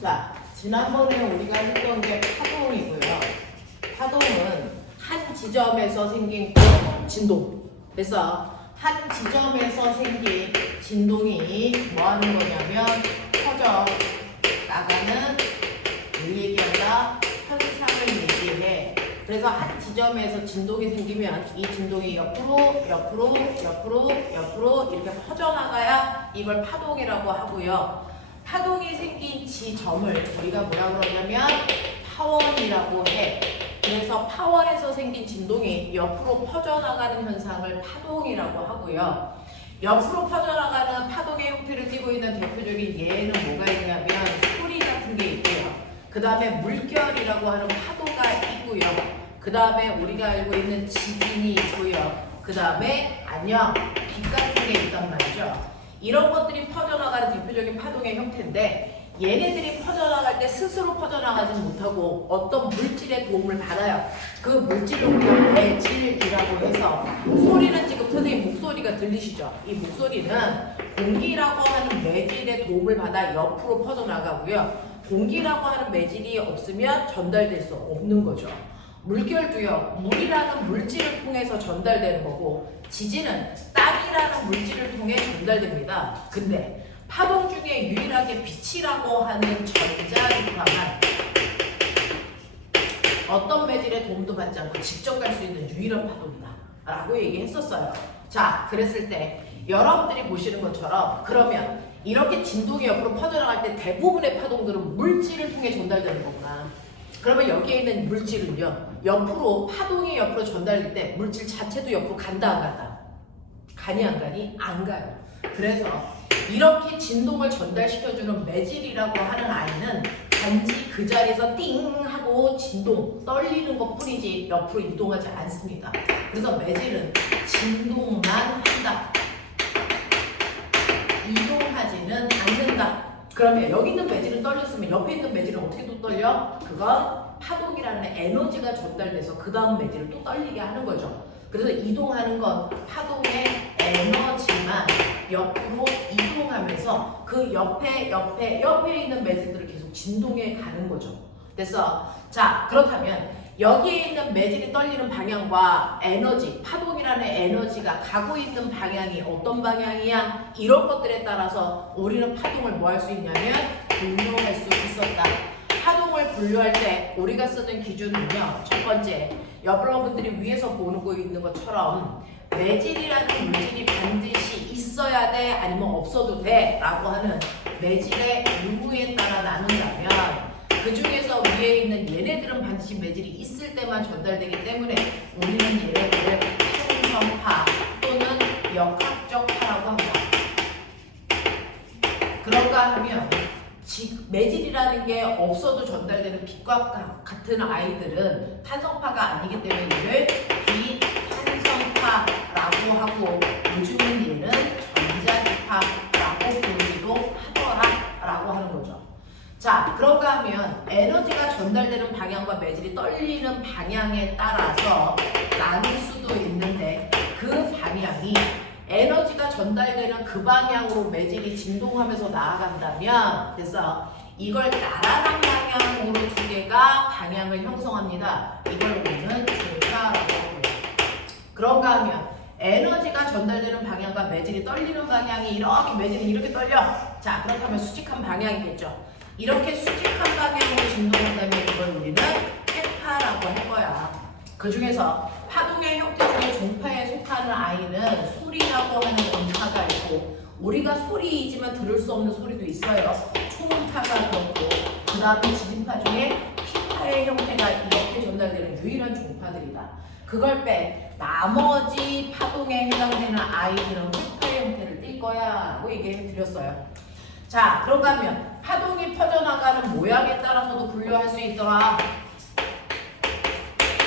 자, 지난번에 우리가 했던 게 파동이고요. 파동은 한 지점에서 생긴 진동. 그래서 한 지점에서 생긴 진동이 뭐 하는 거냐면 퍼져 나가는 이 얘기한다. 현상을 얘기해. 그래서 한 지점에서 진동이 생기면 이 진동이 옆으로 이렇게 퍼져나가야 이걸 파동이라고 하고요. 파동이 생긴 지점을 우리가 뭐라 그러냐면 파원이라고 해. 그래서 파원에서 생긴 진동이 옆으로 퍼져나가는 현상을 파동이라고 하고요. 옆으로 퍼져나가는 파동의 형태를 띠고 있는 대표적인 예는 뭐가 있냐면 소리 같은 게 있고요. 그 다음에 물결이라고 하는 파도가 있고요. 그 다음에 우리가 알고 있는 지진이 있고요. 그 다음에 안녕, 빛 같은 게 있단 말이죠. 이런 것들이 퍼져나가는 대표적인 파동의 형태인데 얘네들이 퍼져나갈 때 스스로 퍼져나가지 못하고 어떤 물질의 도움을 받아요. 그 물질을 우리가 매질이라고 해서 소리는 지금 선생님 목소리가 들리시죠? 이 목소리는 공기라고 하는 매질의 도움을 받아 옆으로 퍼져나가고요. 공기라고 하는 매질이 없으면 전달될 수 없는 거죠. 물결도요. 물이라는 물질을 통해서 전달되는 거고 지진은 땅이라는 물질을 통해 전달됩니다. 근데 파동 중에 유일하게 빛이라고 하는 전자기파만 어떤 매질의 도움도 받지 않고 직접 갈 수 있는 유일한 파동이다 라고 얘기했었어요. 자, 그랬을 때 여러분들이 보시는 것처럼 그러면 이렇게 진동이 옆으로 퍼져나갈 때 대부분의 파동들은 물질을 통해 전달되는 거구나. 그러면 여기에 있는 물질은요, 옆으로 파동이 옆으로 전달될 때 물질 자체도 옆으로 간다 안 간다? 가니 안 가니? 안 가요. 그래서 이렇게 진동을 전달시켜주는 매질이라고 하는 아이는 단지 그 자리에서 띵 하고 진동, 떨리는 것 뿐이지 옆으로 이동하지 않습니다. 그래서 매질은 진동만 한다. 이동하지는 않는다. 그러면 여기 있는 매질은 떨렸으면 옆에 있는 매질은 어떻게 또 떨려? 그건 파동이라는 에너지가 전달돼서 그 다음 매질을 또 떨리게 하는 거죠. 그래서 이동하는 건 파동의 에너지만 옆으로 이동하면서 그 옆에 있는 매질들을 계속 진동해 가는 거죠. 그래서 자, 그렇다면 여기에 있는 매질이 떨리는 방향과 에너지, 파동이라는 에너지가 가고 있는 방향이 어떤 방향이야? 이런 것들에 따라서 우리는 파동을 뭐 할 수 있냐면 분류할 수 있었다. 파동을 분류할 때 우리가 쓰는 기준은요. 첫 번째, 여러분들이 위에서 보고 있는 것처럼 매질이라는 물질이 반드시 있어야 돼? 아니면 없어도 돼? 라고 하는 매질의 유무에 따라 나눈다면 그 중에서 위에 있는 얘네들은 반드시 매질이 있을 때만 전달되기 때문에 우리는 얘네들을 평성파 또는 역학적파라고 합니다. 그런가 하면 매질이라는 게 없어도 전달되는 빛과 같은 아이들은 탄성파가 아니기 때문에 얘를 비탄성파라고 하고 요즘은 얘는 전자기파라고 부르기도 하더라라고 하는 거죠. 자, 그런가 하면 에너지가 전달되는 방향과 매질이 떨리는 방향에 따라서 나눌 수도 있는데 그 방향이 에너지가 전달되는 그 방향으로 매질이 진동하면서 나아간다면 그래서 이걸 따라간 방향으로 두 개가 방향을 형성합니다. 이걸 우리는 조차라고 하고요. 그런가 하면 에너지가 전달되는 방향과 매질이 떨리는 방향이 이렇게 매질이 이렇게 떨려. 자, 그렇다면 수직한 방향이겠죠. 이렇게 수직한 방향으로 진동한다면 이걸 우리는 해파라고 할 거야. 그 중에서 파동의 형태 중에 종파에 속하는 아이는 소리라고 하는 음파가 있고 우리가 소리이지만 들을 수 없는 소리도 있어요. 초음파가 그렇고 그 다음에 지진파 중에 피파의 형태가 이렇게 전달되는 유일한 종파들이다. 그걸 빼 나머지 파동에 해당되는 아이들은 피파의 형태를 띌 거야 라고 얘기해 드렸어요. 자, 그런가 하면 파동이 퍼져나가는 모양에 따라서도 분류할 수 있더라.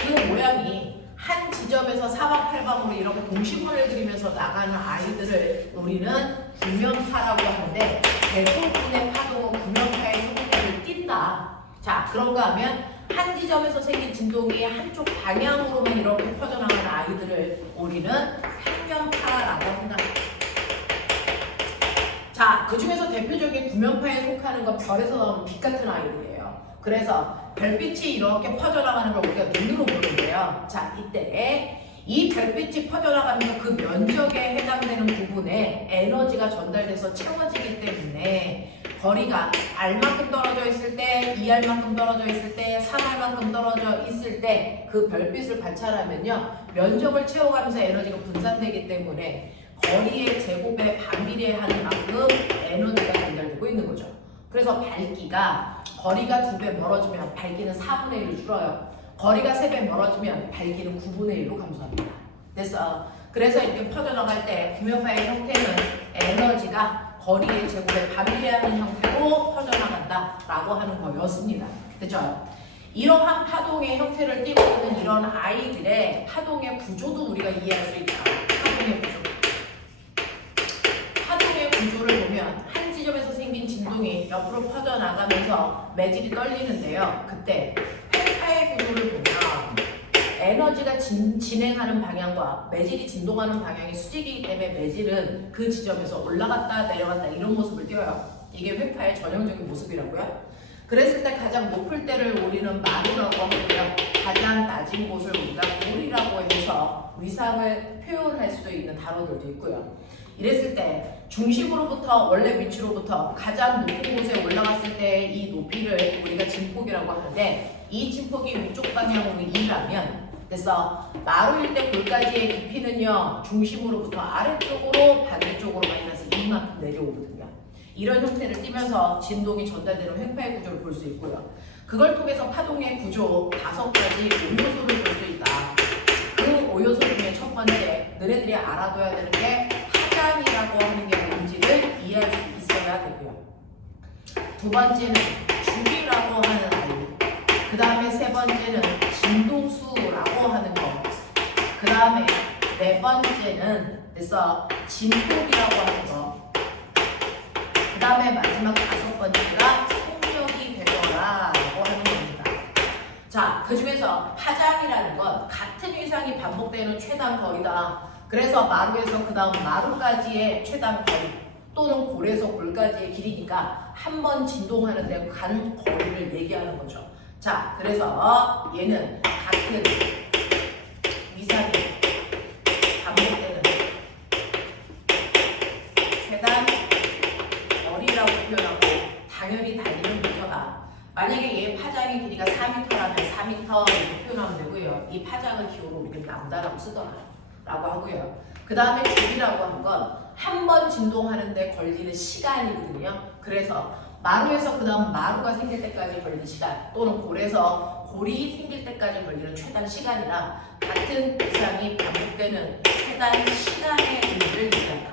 그 모양이 한 지점에서 사방팔방으로 이렇게 동시문을 그리면서 나가는 아이들을 우리는 구면파라고 하는데 대부분의 파동은 구면파의 형태를 띈다. 자, 그런가 하면 한 지점에서 생긴 진동이 한쪽 방향으로만 이렇게 퍼져나가는 아이들을 우리는 평면파라고 한다. 자, 그 중에서 대표적인 구면파에 속하는 건 별에서 나오는 빛 같은 아이들이에요. 그래서 별빛이 이렇게 퍼져나가는 걸 우리가 눈으로 보는데요. 자, 이때 이 별빛이 퍼져나가면서 그 면적에 해당되는 부분에 에너지가 전달돼서 채워지기 때문에 거리가 R만큼 떨어져 있을 때, 2R만큼 떨어져 있을 때, 3R만큼 떨어져 있을 때 그 별빛을 관찰하면요. 면적을 채워가면서 에너지가 분산되기 때문에 거리의 제곱에 반비례하는 만큼 에너지가 전달되고 있는 거죠. 그래서 밝기가 거리가 2배 멀어지면 밝기는 4분의 1로 줄어요. 거리가 3배 멀어지면 밝기는 9분의 1로 감소합니다. 됐어. 그래서 이렇게 퍼져나갈 때 구면파의 형태는 에너지가 거리의 제곱에 반비례하는 형태로 퍼져나간다라고 하는 거였습니다. 됐죠? 이러한 파동의 형태를 띠고 있는 이런 아이들의 파동의 구조도 우리가 이해할 수 있다. 파동의 구조. 파동의 구조를 보면 한 지점에서 생긴 진동이 옆으로 퍼져나가면서 매질이 떨리는데요. 그때 횡파의 구조를 보면 에너지가 진행하는 방향과 매질이 진동하는 방향이 수직이기 때문에 매질은 그 지점에서 올라갔다 내려갔다 이런 모습을 띄어요. 이게 횡파의 전형적인 모습이라고요. 그랬을 때 가장 높을 때를 우리는 마루라고 하고요. 가장 낮은 곳을 우리가 골이라고 해서 위상을 표현할 수 있는 단어들도 있고요. 이랬을 때 중심으로부터 원래 위치로부터 가장 높은 곳에 올라갔을 때 이 높이를 우리가 진폭이라고 하는데 이 진폭이 위쪽 방향으로 2라면 그래서 마루일 때 골까지의 깊이는요. 중심으로부터 아래쪽으로 반대쪽으로 마이너스 2만큼 내려오거든요. 이런 형태를 띠면서 진동이 전달되는 횡파의 구조를 볼 수 있고요. 그걸 통해서 파동의 구조 5가지 5요소를 볼 수 있다. 그 5요소 중에 첫 번째, 너네들이 알아둬야 되는 게 파장이라고 하는 게 뭔지를 이해할 수 있어야 되고요. 두 번째는 주기라고 하는 아이. 그 다음에 세 번째는 진동수라고 하는 거. 그 다음에 네 번째는 그래서 진폭이라고 하는 거. 그 다음에 마지막 5번째가 속력이 되거라라고 하는 겁니다. 자, 그 중에서 파장이라는 건 같은 위상이 반복되는 최단 거리다. 그래서 마루에서 그 다음 마루까지의 최단 거리 또는 골에서 골까지의 길이니까 한 번 진동하는데 간 거리를 얘기하는 거죠. 자, 그래서 얘는 같은 위상이 반복되는 최단 거리라고 표현하고 당연히 달리는 모터가 만약에 얘 파장의 길이가 4m라면 4m 이렇게 표현하면 되고요. 이 파장을 기호로 우리는 람다라고 쓰더라라고 하고요. 그 다음에 주기라고 하는 건 한 번 진동하는데 걸리는 시간이거든요. 그래서 마루에서 그 다음 마루가 생길 때까지 걸리는 시간 또는 골에서 골이 생길 때까지 걸리는 최단 시간이나 같은 이상이 반복되는 최단 시간의 의미를 얘기한다.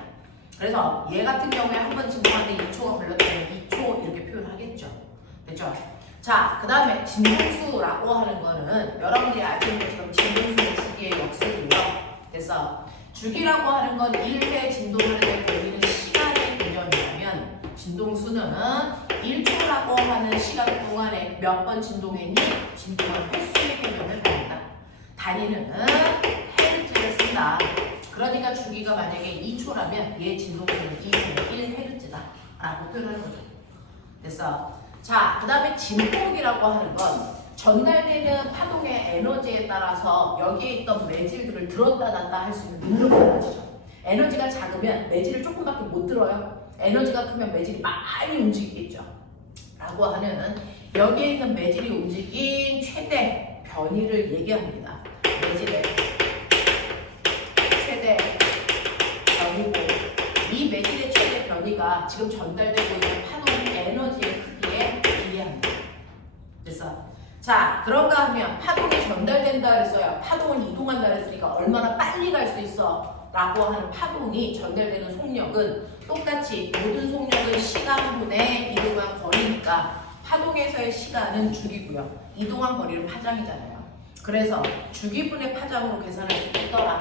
그래서 얘 같은 경우에 한 번 진동하는데 2초가 걸렸다면 2초 이렇게 표현하겠죠. 됐죠? 자, 그 다음에 진동수라고 하는 거는 여러분들이 아시는 것처럼 진동수는 주기의 역술이고요. 그래서 주기라고 하는 건 1회 진동하는데 걸리는 시간의 개념이라면 진동수는 1초라고 하는 시간 동안에 몇 번 진동했니? 진동한 횟수의 개념을 받는다. 단위는 헤르츠를 쓴다. 그러니까 주기가 만약에 2초라면 얘 진동수는 1헤르츠다 라고 표현하는 거죠. 됐어. 자, 그 다음에 진폭이라고 하는 건 전달되는 파동의 에너지에 따라서 여기에 있던 매질들을 들었다 놨다 할 수 있는 능력이 달라지죠. 에너지가 작으면 매질을 조금밖에 못 들어요. 에너지가 크면 매질이 많이 움직이겠죠. 라고 하는 여기에 있는 매질이 움직인 최대 변이를 얘기합니다. 매질의 최대 변이고 이 매질의 최대 변이가 지금 전달되고 있는 파동 에너지의 크기에 비례합니다. 그래서 자, 그런가 하면 파동이 전달된다 그랬어요. 파동은 이동한다 그랬으니까 얼마나 빨리 갈 수 있어 라고 하는 파동이 전달되는 속력은 똑같이 모든 속력은 시간분의 이동한 거리니까 파동에서의 시간은 주기고요. 이동한 거리는 파장이잖아요. 그래서 주기분의 파장으로 계산할 수 있더라.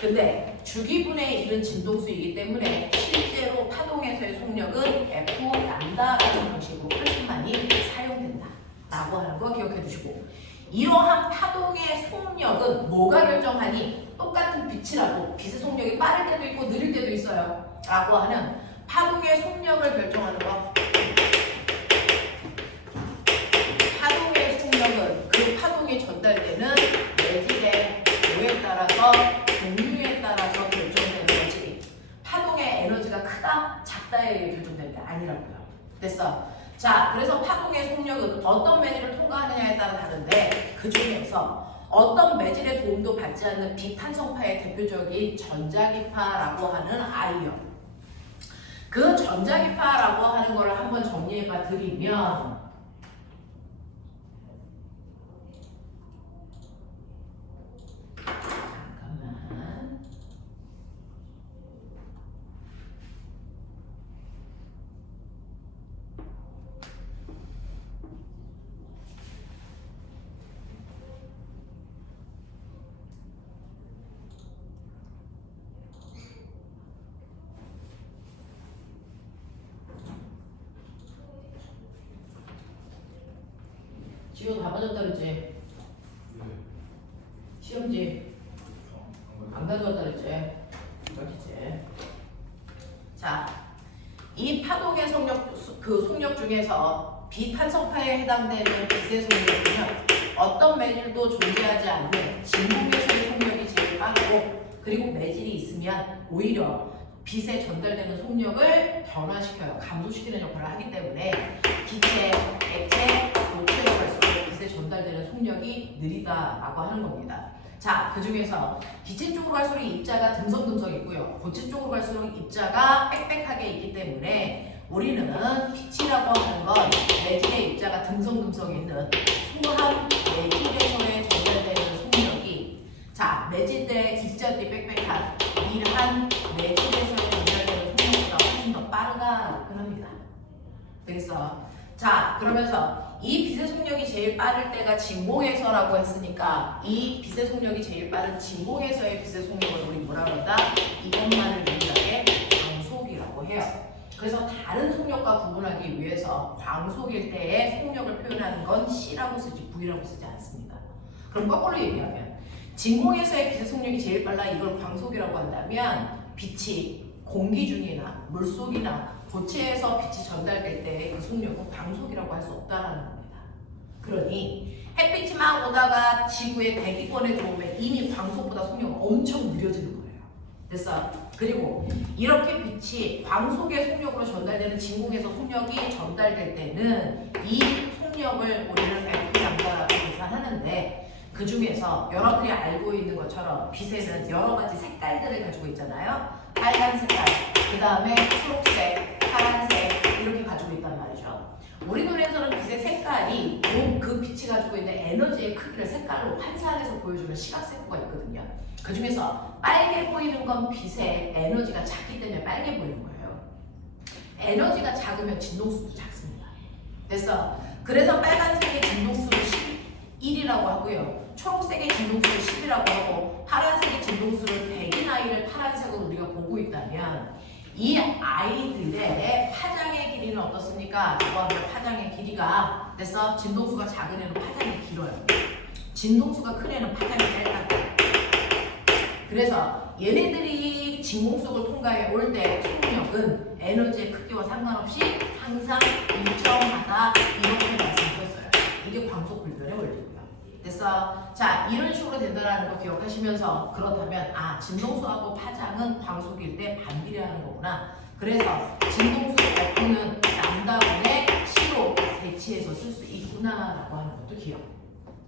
근데 주기분의 1은 진동수이기 때문에 실제로 파동에서의 속력은 F 람다라는 방식으로 훨씬많이 사용된다 라고 하는 거 기억해 두시고, 이러한 파동의 속력은 뭐가 결정하니? 똑같은 빛이라도 빛의 속력이 빠를 때도 있고 느릴 때도 있어요 라고 하는 파동의 속력을 결정하는 거. 파동의 속력은 그 파동이 전달되는 매질의 도에 따라서 종류에 따라서 결정되는 거지. 파동의 에너지가 크다, 작다에 의해 결정되는 게 아니라고요. 됐어. 자, 그래서 파동의 속력은 어떤 매질을 통과하느냐에 따라 다른데 그 중에서 어떤 매질의 도움도 받지 않는 비탄성파의 대표적인 전자기파라고 하는 아이언. 그 전자기파라고 하는 거를 한번 정리해봐 드리면 잠깐만. 지효 다 빠졌다 그랬지? 시험지 안 가져왔다 그랬지? 그렇지. 자, 이 파동의 속력 중에서 비탄성파에 해당되는 빛의 속력은 어떤 매질도 존재하지 않는 진공매질의 속력이 제일 빠르고, 그리고 매질이 있으면 오히려 빛에 전달되는 속력을 변화시켜요. 감소시키는 역할을 하기 때문에 기체, 액체, 고체로 갈수록 빛에 전달되는 속력이 느리다라고 하는 겁니다. 자, 그 중에서 기체 쪽으로 갈수록 입자가 듬성듬성 있고요. 고체 쪽으로 갈수록 입자가 빽빽하게 있기 때문에 우리는 빛이라고 하는 건 매질의 입자가 듬성듬성 있는 소한 매질에서의 전달되는 속력이, 자, 매질의 입자들이 빽빽한 이러한 매질에서의 전달되는 속력보다 훨씬 더 빠르다고 합니다. 되겠어? 자, 그러면서 이 빛의 속력이 제일 빠를 때가 진공에서라고 했으니까 이 빛의 속력이 제일 빠른 진공에서의 빛의 속력을 우리 뭐라고 한다? 이것만을 유일하게 광속이라고 해요. 그래서 다른 속력과 구분하기 위해서 광속일 때의 속력을 표현하는 건 C라고 쓰지 V라고 쓰지 않습니다. 그럼 거꾸로 얘기하면 진공에서의 빛의 속력이 제일 빨라 이걸 광속이라고 한다면 빛이 공기 중이나 물속이나 고체에서 빛이 전달될 때 그 속력은 광속이라고 할 수 없다라는 겁니다. 그러니 햇빛이 막 오다가 지구의 대기권에 들어오면 이미 광속보다 속력은 엄청 느려지는 거예요. 됐어? 그리고 이렇게 빛이 광속의 속력으로 전달되는 진공에서 속력이 전달될 때는 이 속력을 우리는 F량다라고 계산하는데, 그 중에서 여러분이 알고 있는 것처럼 빛에는 여러 가지 색깔들을 가지고 있잖아요. 빨간 색깔, 그 다음에 초록색, 파란색 이렇게 가지고 있단 말이죠. 우리 눈에서는 빛의 색깔이 그 빛이 가지고 있는 에너지의 크기를 색깔로 환산해서 보여주는 시각세포가 있거든요. 그 중에서 빨개 보이는 건 빛의 에너지가 작기 때문에 빨개 보이는 거예요. 에너지가 작으면 진동수도 작습니다. 됐어? 그래서 빨간색의 진동수를 1이라고 하고요. 초록색의 진동수를 10이라고 하고 파란색의 진동수를 100인 아이를 파란색으로 우리가 보고 있다면 이 아이들의 파장의 길이는 어떻습니까? 이거 파장의 길이가 됐어? 진동수가 작은 애는 파장이 길어요. 진동수가 큰 애는 파장이 짧다. 그래서 얘네들이 진공 속을 통과해 올 때 속력은 에너지의 크기와 상관없이 항상 일정하다 이렇게 말씀드렸어요. 이게 광속 불변의 원리고요. 됐어? 자, 이런 식으로 된다는 거 기억하시면서 그렇다면 진동수하고 파장은 광속일 때 반비례하는 거구나. 그래서 진동수 F는 람다분의 C로 대치해서 쓸 수 있구나라고 하는 것도 기억.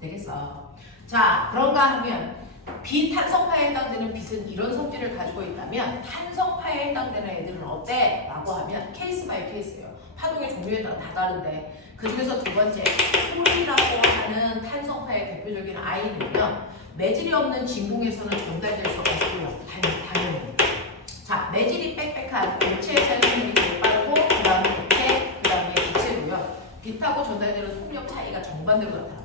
되겠어? 자, 그런가 하면 비탄성파에 해당되는 빛은 이런 성질을 가지고 있다면 탄성파에 해당되는 애들은 어때? 라고 하면 케이스 바이 케이스예요. 파동의 종류에 따라 다 다른데 그 중에서 두 번째 소리라고 하는 탄성파의 대표적인 아이는요, 매질이 없는 진공에서는 전달될 수가 없고요. 당연히. 자, 매질이 빽빽한 고체에서의 속력이 제일 빠르고 그 다음에 고체, 그 다음에 기체고요. 빛하고 전달되는 속력 차이가 정반대로 나타난다.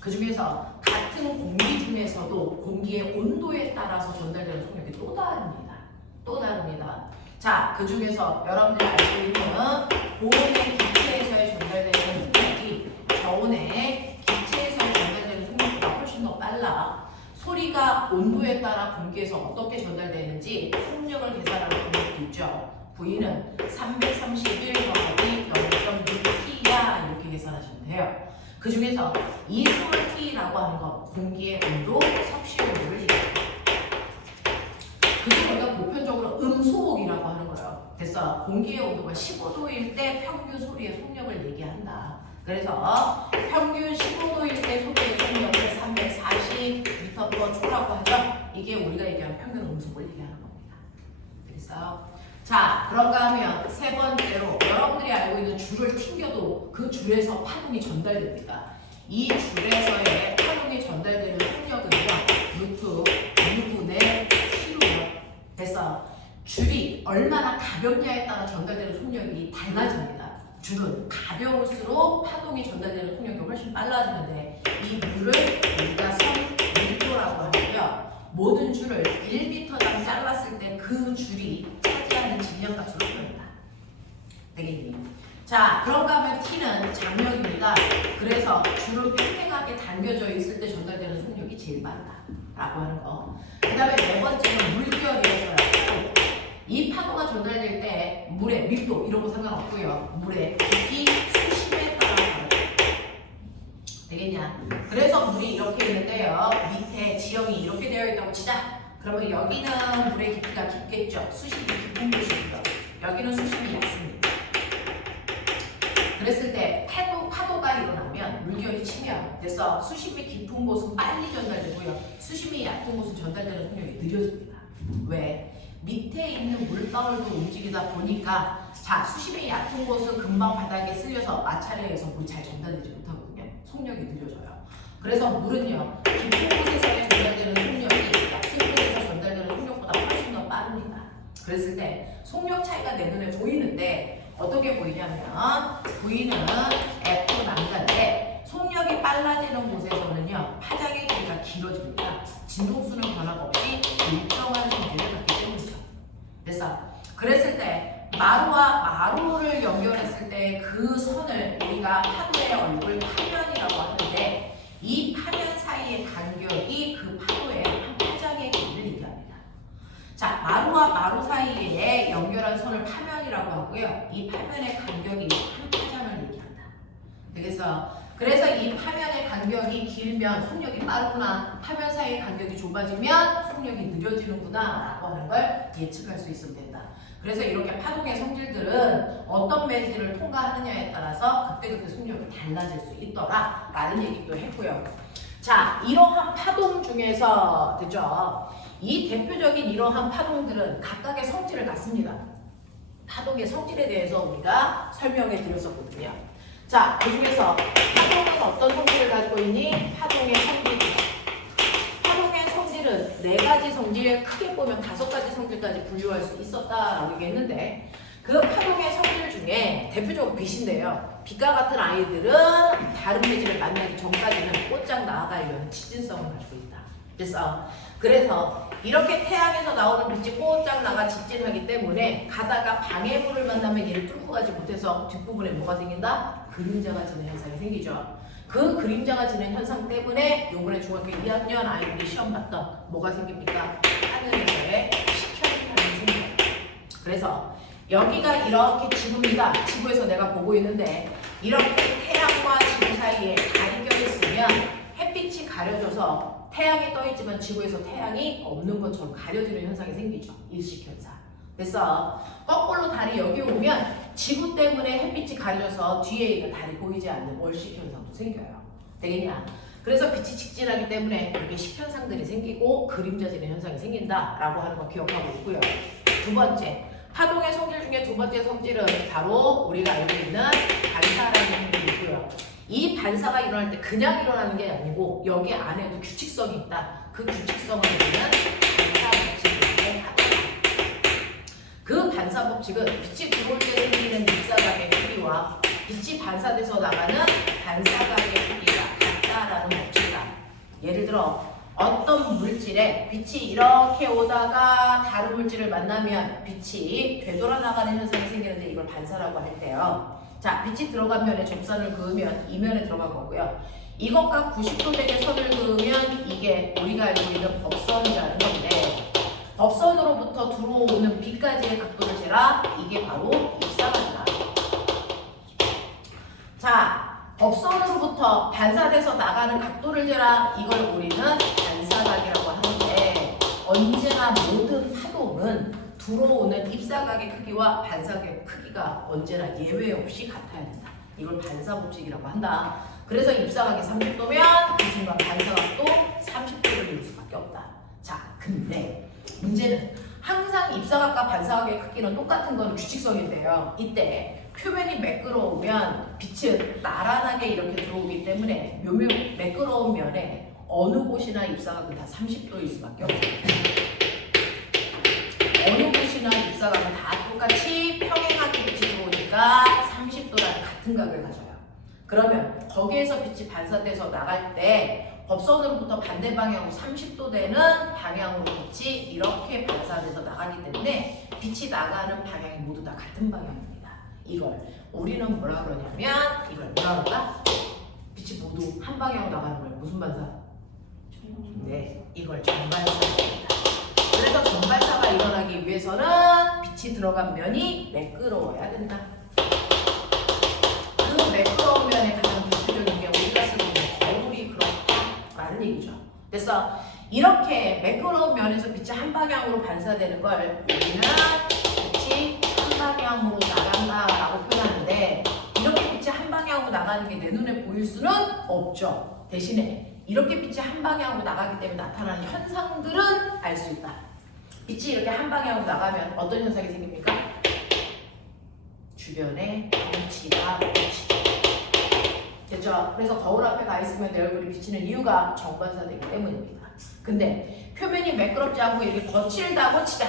그 중에서 같은 공기 중에서도 공기의 온도에 따라서 전달되는 속력이 또 다릅니다. 또 다릅니다. 자, 그 중에서 여러분들이 알고 있는 고온의 기체에서의 전달되는 속력이 저온의 기체에서의 전달되는 속력보다 훨씬 더 빨라. 소리가 온도에 따라 공기에서 어떻게 전달되는지 속력을 계산하는 방법도 있죠. V는 331 더하기 0.6T야 이렇게 계산하시면 돼요. 그 중에서 이 스몰 t라고 하는 거 공기의 온도, 섭씨 온도를 얘기합니다. 그리고 우리가 보편적으로 음소옥이라고 하는 거예요. 그래서 공기의 온도가 15도일 때 평균 소리의 속력을 얘기한다. 그래서 평균 15도일 때 소리의 속력을 340m/초라고 하죠. 이게 우리가 얘기하는 평균 음속을 얘기하는 겁니다. 그래서 자, 그런가 하면 세 번째로 여러분들이 알고 있는 줄을 튕겨도 그 줄에서 파동이 전달됩니다. 이 줄에서의 파동이 전달되는 속력은요, 루트 2분의 T로요. 그래서 줄이 얼마나 가볍냐에 따라 전달되는 속력이 달라집니다. 줄은 가벼울수록 파동이 전달되는 속력이 훨씬 빨라지는데 이 물을 우리가 선밀도라고 하고요. 모든 줄을 1m당 잘랐을 때 그 줄이 차지하는 질량값으로 표현합니다. 되겠니? 자, 그런가 하면 T는 장력입니다. 그래서 줄을 팽팽하게 당겨져 있을 때 전달되는 속력이 제일 빠르다라고 하는 거. 그 다음에 네 번째는 물결이었어요. 이 파도가 전달될 때 물의 밀도 이런 거 상관없고요. 물의 깊이 수심에 따라 다르다. 되겠냐? 그래서 물이 이렇게 있는데요. 밑에 지형이 이렇게 되어 있다고 치자. 그러면 여기는 물의 깊이가 깊겠죠. 수심이 깊은 곳이고요. 여기는 수심이 얕습니다. 그랬을 때 파도가 일어나면 물결이 치면 그래서 수심이 깊은 곳은 빨리 전달되고요. 수심이 얕은 곳은 전달되는 속력이 느려집니다. 왜? 밑에 있는 물방울도 움직이다 보니까 자, 수심이 얕은 곳은 금방 바닥에 쓸려서 마찰에 의해서 물이 잘 전달되지 못하거든요. 속력이 느려져요. 그래서 물은요, 깊은 곳에서의 전달되는 속력이 얕은 곳에서 전달되는 속력보다 훨씬 더 빠릅니다. 그랬을 때 속력 차이가 내 눈에 보이는데 어떻게 보이냐면 V는 F 남자인데 속력이 빨라지는 곳에서는요, 파장의 길이가 길어집니다. 진동수는 변화가 없이 일정한 성질을 갖기 때문이죠. 그래서 그랬을 때 마루와 마루를 연결했을 때 그 선을 우리가 파도의 얼굴 파면이라고 하는데 이 파면 사이의 간격이 그 파도의 한 파장의 길이를 얘기합니다. 자, 마루와 마루 사이에 연결한 선을 파면이라고 하고요. 이 파면의 간격이 한 파장을 얘기한다. 그래서 이 파면의 간격이 길면 속력이 빠르구나. 파면 사이의 간격이 좁아지면 속력이 느려지는구나 라고 하는 걸 예측할 수 있으면 된다. 그래서 이렇게 파동의 성질들은 어떤 매질을 통과하느냐에 따라서 그때그때 속력이 달라질 수 있더라 라는 얘기도 했고요. 자, 이러한 파동 중에서 그죠? 이 대표적인 이러한 파동들은 각각의 성질을 갖습니다. 파동의 성질에 대해서 우리가 설명해 드렸었거든요. 자, 그 중에서 파동은 어떤 성질을 가지고 있니? 파동의 성질이다. 파동의 성질은 4가지 성질, 크게 보면 5가지 성질까지 분류할 수 있었다라고 얘기했는데 그 파동의 성질 중에 대표적으로 빛인데요. 빛과 같은 아이들은 다른 매질을 만나기 전까지는 곧장 나아가려는 직진성을 가지고 있다. 그래서 이렇게 태양에서 나오는 빛이 곧장 나가 직진하기 때문에 가다가 방해물을 만나면 얘를 뚫고 가지 못해서 뒷부분에 뭐가 생긴다? 그림자가 지는 현상이 생기죠. 그 그림자가 지는 현상 때문에 요번에 중학교 2학년 아이들이 시험 봤던 뭐가 생깁니까? 하늘에서의 식현상이 생깁니다. 그래서 여기가 이렇게 지구입니다. 지구에서 내가 보고 있는데 이렇게 태양과 지구 사이에 간격이 있으면 햇빛이 가려져서 태양이 떠있지만 지구에서 태양이 없는 것처럼 가려지는 현상이 생기죠. 일식현상. 그래서 거꾸로 달이 여기 오면 지구 때문에 햇빛이 가려져서 뒤에 있는 달이 보이지 않는 월식현상도 생겨요. 되겠냐? 그래서 빛이 직진하기 때문에 이렇게 식현상들이 생기고 그림자지는 현상이 생긴다라고 하는 거 기억하고 있고요. 두 번째, 파동의 성질 중에 두 번째 성질은 바로 우리가 알고 있는 반사라는 성질이 있고요. 이 반사가 일어날 때 그냥 일어나는 게 아니고 여기 안에도 규칙성이 있다. 그 규칙성을 우리는 반사법칙이라고 합니다. 그 반사법칙은 빛이 들어올 때 생기는 입사각의 크기와 빛이 반사돼서 나가는 반사각의 크기가 같다라는 법칙이다. 예를 들어 어떤 물질에 빛이 이렇게 오다가 다른 물질을 만나면 빛이 되돌아 나가는 현상이 생기는데 이걸 반사라고 할 때요. 자, 빛이 들어간 면에 접선을 그으면 이 면에 들어간 거고요. 이것과 90도 되게 선을 그으면 이게 우리가 알고 있는 법선이라는 건데 법선으로부터 들어오는 B까지의 각도를 재라. 이게 바로 입사각이다. 자, 법선으로부터 반사돼서 나가는 각도를 재라. 이걸 우리는 반사각이라고 하는데 언제나 모든 파동은 들어오는 입사각의 크기와 반사각의 크기가 언제나 예외 없이 같아야 된다. 이걸 반사법칙이라고 한다. 그래서 입사각이 30도면 그 순간 반사각도 30도를 이룰 수밖에 없다. 자, 근데 문제는 항상 입사각과 반사각의 크기는 똑같은 건 규칙성인데요. 이때 표면이 매끄러우면 빛은 나란하게 이렇게 들어오기 때문에 매끄러운 면에 어느 곳이나 입사각은 다 30도일 수밖에 없어요. 어느 곳이나 입사각은 다 똑같이 평행하게 빛이 들어오니까 30도라는 같은 각을 가져요. 그러면 거기에서 빛이 반사돼서 나갈 때 법선으로부터 반대 방향으로 30도 되는 방향으로 빛이 이렇게 반사돼서 나가기 때문에 빛이 나가는 방향이 모두 다 같은 방향입니다. 이걸 우리는 뭐라 그러냐면 이걸 뭐라 그럴까? 빛이 모두 한 방향으로 나가는 걸 무슨 반사? 네, 이걸 정반사입니다. 그래서 정반사가 일어나기 위해서는 빛이 들어간 면이 매끄러워야 된다. 그 매끄러운 면에 가장 대표적인 게 우리가 쓰고 있는 거울이 그렇다라는 얘기죠. 그래서 이렇게 매끄러운 면에서 빛이 한 방향으로 반사되는 걸 우리는 빛이 한 방향으로 나간다라고 표현하는데 이렇게 빛이 한 방향으로 나가는 게 내 눈에 보일 수는 없죠. 대신에 이렇게 빛이 한 방향으로 나가기 때문에 나타나는 현상들은 알 수 있다. 빛이 이렇게 한 방향으로 나가면 어떤 현상이 생깁니까? 주변에 빛이가 비치죠. 됐죠? 그래서 거울 앞에 가 있으면 내 얼굴이 비치는 이유가 정반사되기 때문입니다. 근데 표면이 매끄럽지 않고 이렇게 거칠다고 치자.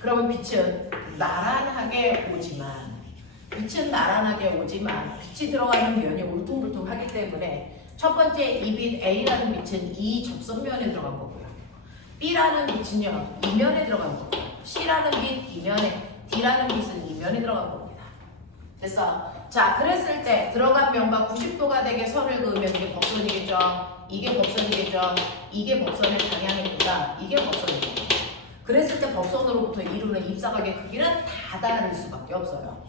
그러면 빛은 나란하게 오지만 빛이 들어가는 면이 울퉁불퉁하기 때문에 첫 번째 이 빛 A라는 빛은 이 접선면에 들어간 거고요. B라는 빛은요, 이면에 들어간 거고요. C라는 빛 이면에, D라는 빛은 이면에 들어간 겁니다. 됐어? 자, 그랬을 때 들어간 면과 90도가 되게 선을 그으면 이게 법선이겠죠? 이게 법선이겠죠? 이게 법선의 방향이니까 이게 법선이겠죠? 그랬을 때 법선으로부터 이루는 입사각의 크기는 다 다를 수밖에 없어요.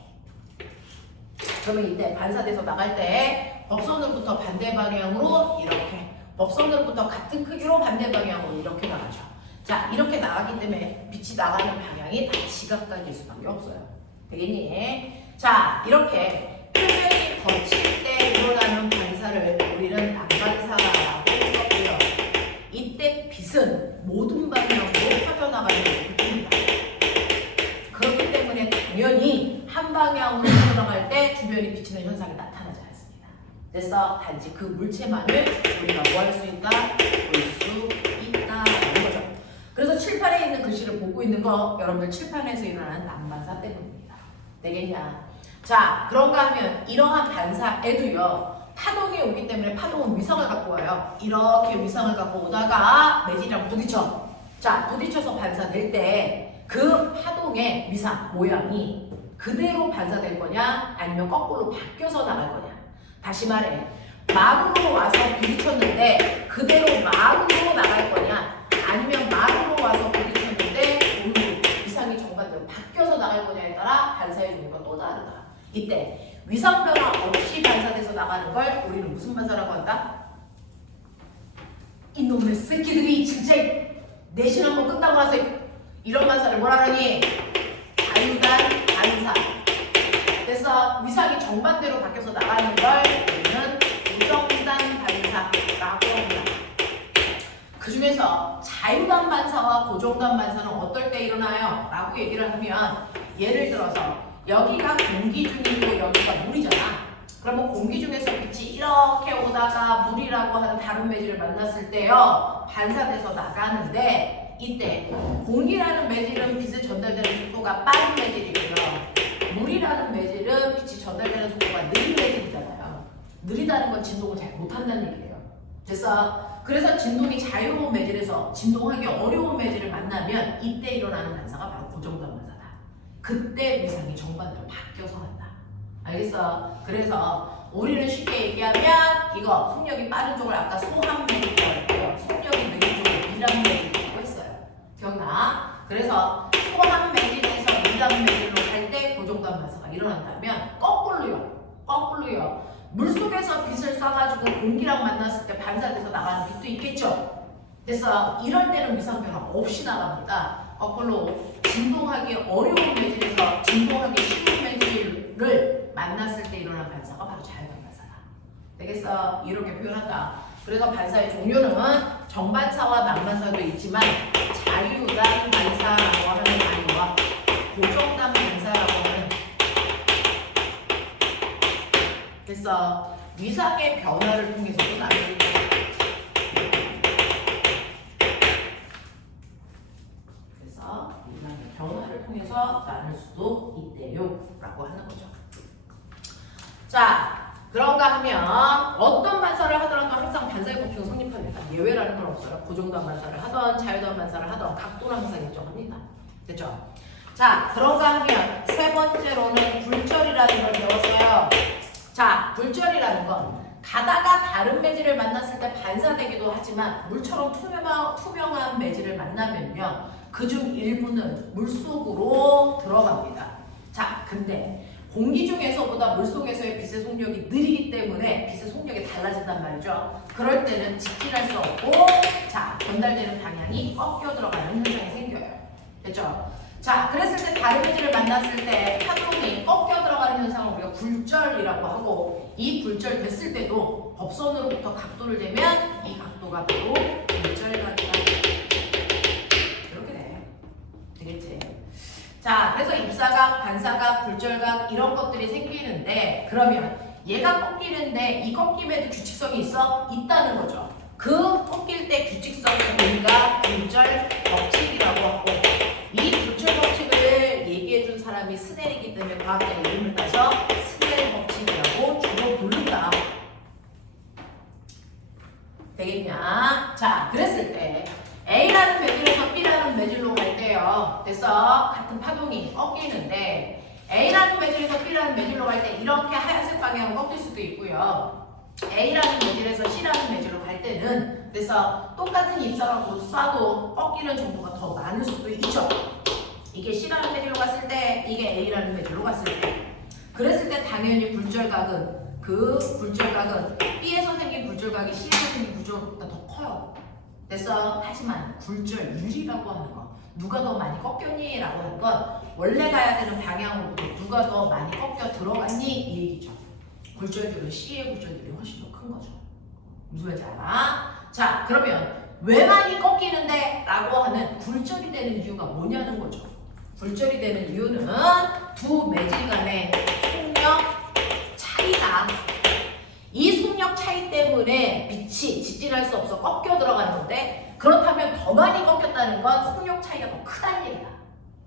그러면 이때 반사돼서 나갈 때 법선으로부터 반대 방향으로 이렇게, 법선으로부터 같은 크기로 반대 방향으로 이렇게 나가죠. 자, 이렇게 나가기 때문에 빛이 나가는 방향이 다 지각각일 수밖에 없어요. 되겠니? 자, 이렇게 표면이 거칠 때 일어나는 반사를 우리는 난반사라고 했었고요. 이때 빛은 모든 방향으로 퍼져나가는 것을 봅니다. 그렇기 때문에 당연히 한 방향으로 흘러나갈 때 주변이 비치는 현상이 나타나지 않습니다. 그래서 단지 그 물체만을 우리가 뭐 할 수 있다? 볼 수 있다라는 거죠. 그래서 칠판에 있는 글씨를 보고 있는 거 여러분들 칠판에서 일어나는 난반사 때문입니다. 되겠냐? 자, 그런가 하면 이러한 반사에도요, 파동이 오기 때문에 파동은 위성을 갖고 와요. 이렇게 위성을 갖고 오다가 매질이랑 부딪혀. 자, 부딪혀서 반사될 때 그 파동의 위상 모양이 그대로 반사될 거냐 아니면 거꾸로 바뀌어서 나갈 거냐. 다시 말해, 마루로 와서 부딪혔는데 그대로 마루로 나갈 거냐 아니면 마루로 와서 부딪혔는데 오늘 위상이 정반대로 바뀌어서 나갈 거냐에 따라 반사의 종류가 또 다르다. 이때 위상 변화 없이 반사돼서 나가는 걸 우리는 무슨 반사라고 한다? 이놈의 새끼들이 진짜 내신 한번 끝나고 나서 이런 반사를 뭐라 그러니? 자유단 반사. 그래서 위상이 정반대로 바뀌어서 나가는 걸 우리는 고정단 반사라고 합니다. 그 중에서 자유단 반사와 고정단 반사는 어떨 때 일어나요? 라고 얘기를 하면 예를 들어서 여기가 공기 중이고 여기가 물이잖아. 그러면 공기 중에서 빛이 이렇게 오다가 물이라고 하는 다른 매질을 만났을 때요, 반사돼서 나가는데 이때 공기라는 매질은 빛이 전달되는 속도가 빠른 매질이고요, 물이라는 매질은 빛이 전달되는 속도가 느린 매질이잖아요. 느리다는 건 진동을 잘 못한다는 얘기예요. 그래서 진동이 자유로운 매질에서 진동하기 어려운 매질을 만나면 이때 일어나는 반사가 바로 고정단 반사다. 그때 위상이 정반대로 바뀌어서 간다. 알겠어? 그래서 우리는 쉽게 얘기하면 이거 속력이 빠른 쪽을 아까 소함 매질이라고 했고요, 속력이 느린 쪽을 미람 매질이라고 했어요. 기억나? 그래서 소한 매질에서 미단 매질로 갈 때 고정단 반사가 일어난다면 거꾸로요. 물속에서 빛을 쏴가지고 공기랑 만났을 때 반사돼서 나가는 빛도 있겠죠. 그래서 이럴 때는 위상 변화 없이 나갑니다. 거꾸로 진동하기 어려운 매질에서 진동하기 쉬운 매질을 만났을 때 일어나는 반사가 바로 자유단 반사다. 되겠어? 이렇게 표현한다. 그래서 반사의 종류는 정반사와 난반사도 있지만 자유단 반사라고 하는 단위와 고정단 반사라고 하는. 그래서 위상의 변화를 통해서도 나눌 수 있다. 그래서 위상의 변화를 통해서 나눌 수도 있대요 라고 하는 거죠. 자, 그런가 하면 어떤 반사를 하더라도 항상 반사의 법칙은 성립합니다. 예외라는 건 없어요. 고정단 반사를 하던 자유단 반사를 하던 각도는 항상 일정합니다. 됐죠? 자, 그런가 하면 세 번째로는 굴절이라는 걸 배웠어요. 자, 굴절이라는 건 가다가 다른 매질을 만났을 때 반사되기도 하지만 물처럼 투명한 매질을 만나면요, 그중 일부는 물속으로 들어갑니다. 자, 근데 공기 중에서보다 물속에서의 빛의 속력이 느리기 때문에 빛의 속력이 달라진단 말이죠. 그럴 때는 직진할 수 없고, 자, 전달되는 방향이 꺾여 들어가는 현상이 생겨요. 됐죠? 자, 그랬을 때 다른 매질을 만났을 때 파동이 꺾여 들어가는 현상을 우리가 굴절이라고 하고, 이 굴절 됐을 때도 법선으로부터 각도를 재면 이 각도가 바로 굴절각이다. 이렇게 돼. 되겠지? 자, 그래서 입사각, 반사각, 굴절각 이런 것들이 생기는데, 그러면 얘가 꺾이는데 이 꺾임에도 규칙성이 있다는 거죠. 그 꺾일 때 규칙성을 우리가 굴절 법칙이라고 하고, 이 굴절 법칙을 얘기해준 사람이 스넬이기 때문에 과학자 이름을 따서 스넬 법칙이라고 주로 부른다. 되겠냐? 자, 그랬을 때 A라는 매질에서 B라는 매질로 갈 때요. 그래서 같은 파동이 꺾이는데 A라는 매질에서 B라는 매질로 갈 때 이렇게 하얀색 방향으로 꺾일 수도 있고요. A라는 매질에서 C라는 매질로 갈 때는 그래서 똑같은 입사각으로 쏴도 꺾이는 정도가 더 많을 수도 있죠. 이게 C라는 매질로 갔을 때, 이게 A라는 매질로 갔을 때. 그랬을 때 당연히 굴절각은 B에서 생긴 굴절각이 C에서 생긴 굴절각보다 더 커요. 그래서 하지만 굴절율이라고 하는 거, 누가 더 많이 꺾였니? 라고 하는 건 원래 가야 되는 방향으로부터 누가 더 많이 꺾여 들어갔니? 이 얘기죠. 굴절율은 C의 굴절율이 훨씬 더 큰 거죠. 무슨 말인지 알아? 자, 그러면 왜 많이 꺾이는데? 라고 하는 굴절이 되는 이유가 뭐냐는 거죠. 굴절이 되는 이유는 두 매질 간의 속력 차이다. 이 속력 차이 때문에 빛이 직진할 수 없어 꺾여 들어가는 건데, 그렇다면 더 많이 꺾였다는 건 속력 차이가 더 크다는 얘기다.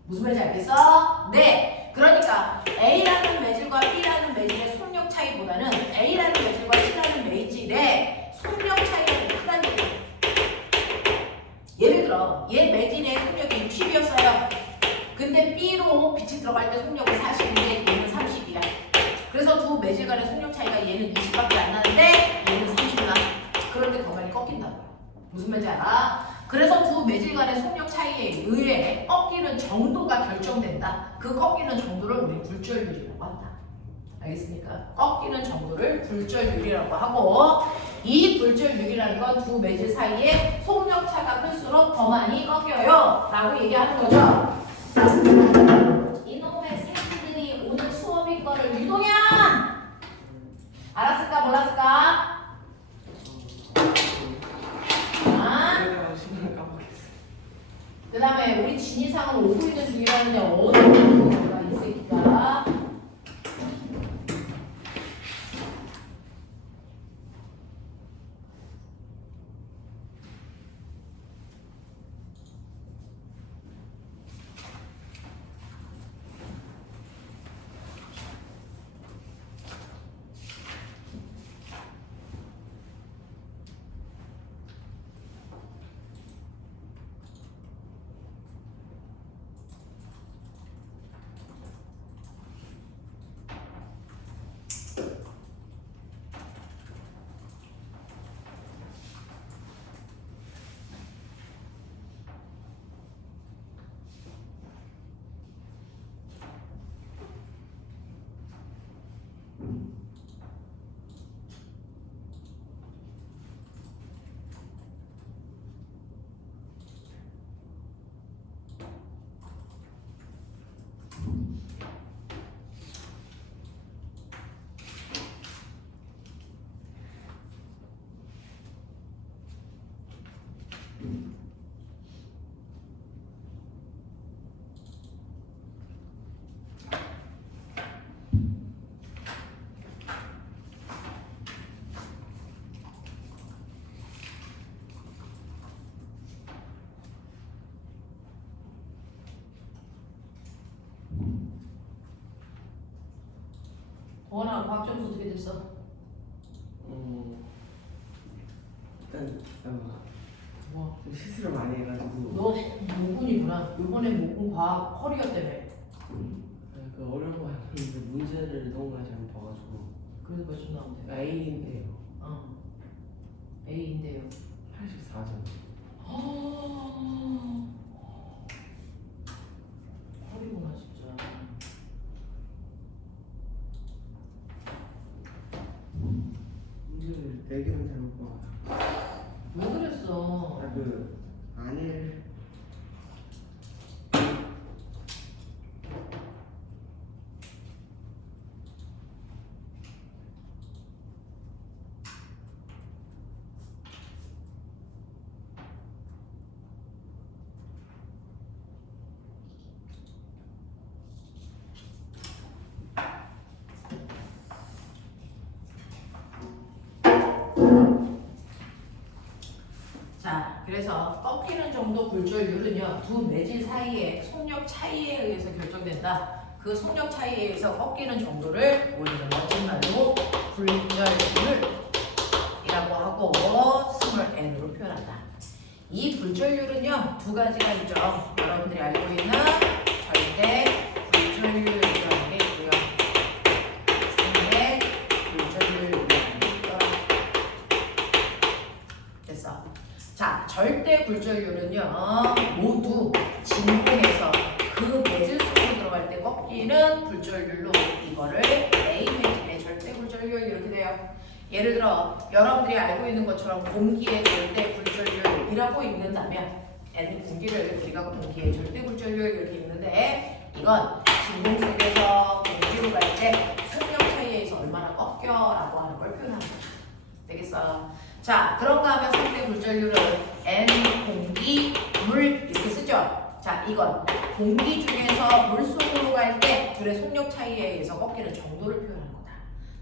무슨 말인지 알겠어? 네. 그러니까 A라는 매질과 B라는 매질의 속력 차이보다는 A라는 매질과 C라는 매질의 속력 차이가 더 크다는 얘기다. 예를 들어 얘 매질의 속력이 60이었어요. 근데 B로 빛이 들어갈 때 속력은 40인데 얘는 30이야. 그래서 두 매질 간의 속력 차이가 얘는 20밖에 안 나는데 얘는 30나. 그럴 때 더 많이 꺾인다고요. 무슨 말인지 알아? 그래서 두 매질 간의 속력 차이에 의해 꺾이는 정도가 결정된다. 그 꺾이는 정도를 우리 굴절율이라고 한다. 알겠습니까? 꺾이는 정도를 굴절율이라고 하고, 이 굴절율이라는 건 두 매질 사이에 속력 차가 클수록 더 많이 꺾여요 라고 얘기하는 거죠. 이놈의 새끼들이 오늘 수업인 거를 유동현! 알았을까 몰랐을까? 그 다음에 우리 진이상은 오고 있는 중이라는데 어디 오는 거야 이 새끼가. 도원아 과학 점수 어떻게 됐어? 일단 뭐? 좀 실수를 많이 해가지고 너 모군이구나. 이번에 모군 과학 허리였다며. 그 어려운 거 아닌데 문제를 너무 많이 잘못 봐가지고 그래서 몇 점 나온대? A인데요. A인데요. 84점. 허리구나 진짜. 문제를 4개는 잘못 봐. 왜 그랬어? 그 안일 자, 그래서 꺾이는 정도 굴절률은요, 두 매질 사이의 속력 차이에 의해서 결정된다. 그 속력 차이에 의해서 꺾이는 정도를 우리는 멋진 말로 굴절률이라고 하고 스몰 n으로 표현한다. 이 굴절률은요, 두 가지가 있죠. 여러분들이 알고 있는 절대 굴절률이라는 게 있고요. 상대 굴절률이라는 게 있더라. 됐어. 자, 절대 굴절률은요, 모두 진공에서 그 매질 속으로 들어갈 때 꺾이는 굴절률로 이거를 A 매질의 절대 굴절률 이렇게 돼요. 예를 들어 여러분들이 알고 있는 것처럼 공기의 절대 굴절률이라고 읽는다면 N 공기를 우리가 공기의 절대 굴절률 이렇게 읽는데 이건 진공 속에서 공기로 갈 때 속력 차이에 의해서 얼마나 꺾여라고 하는 걸 표현하는 거죠. 되겠어? 자, 그런가 하면 상대 굴절률은 N 공기 물 이렇게 쓰죠. 자, 이건 공기 중에서 물 속으로 갈 때 둘의 속력 차이에 의해서 꺾이는 정도를 표현하는 거다.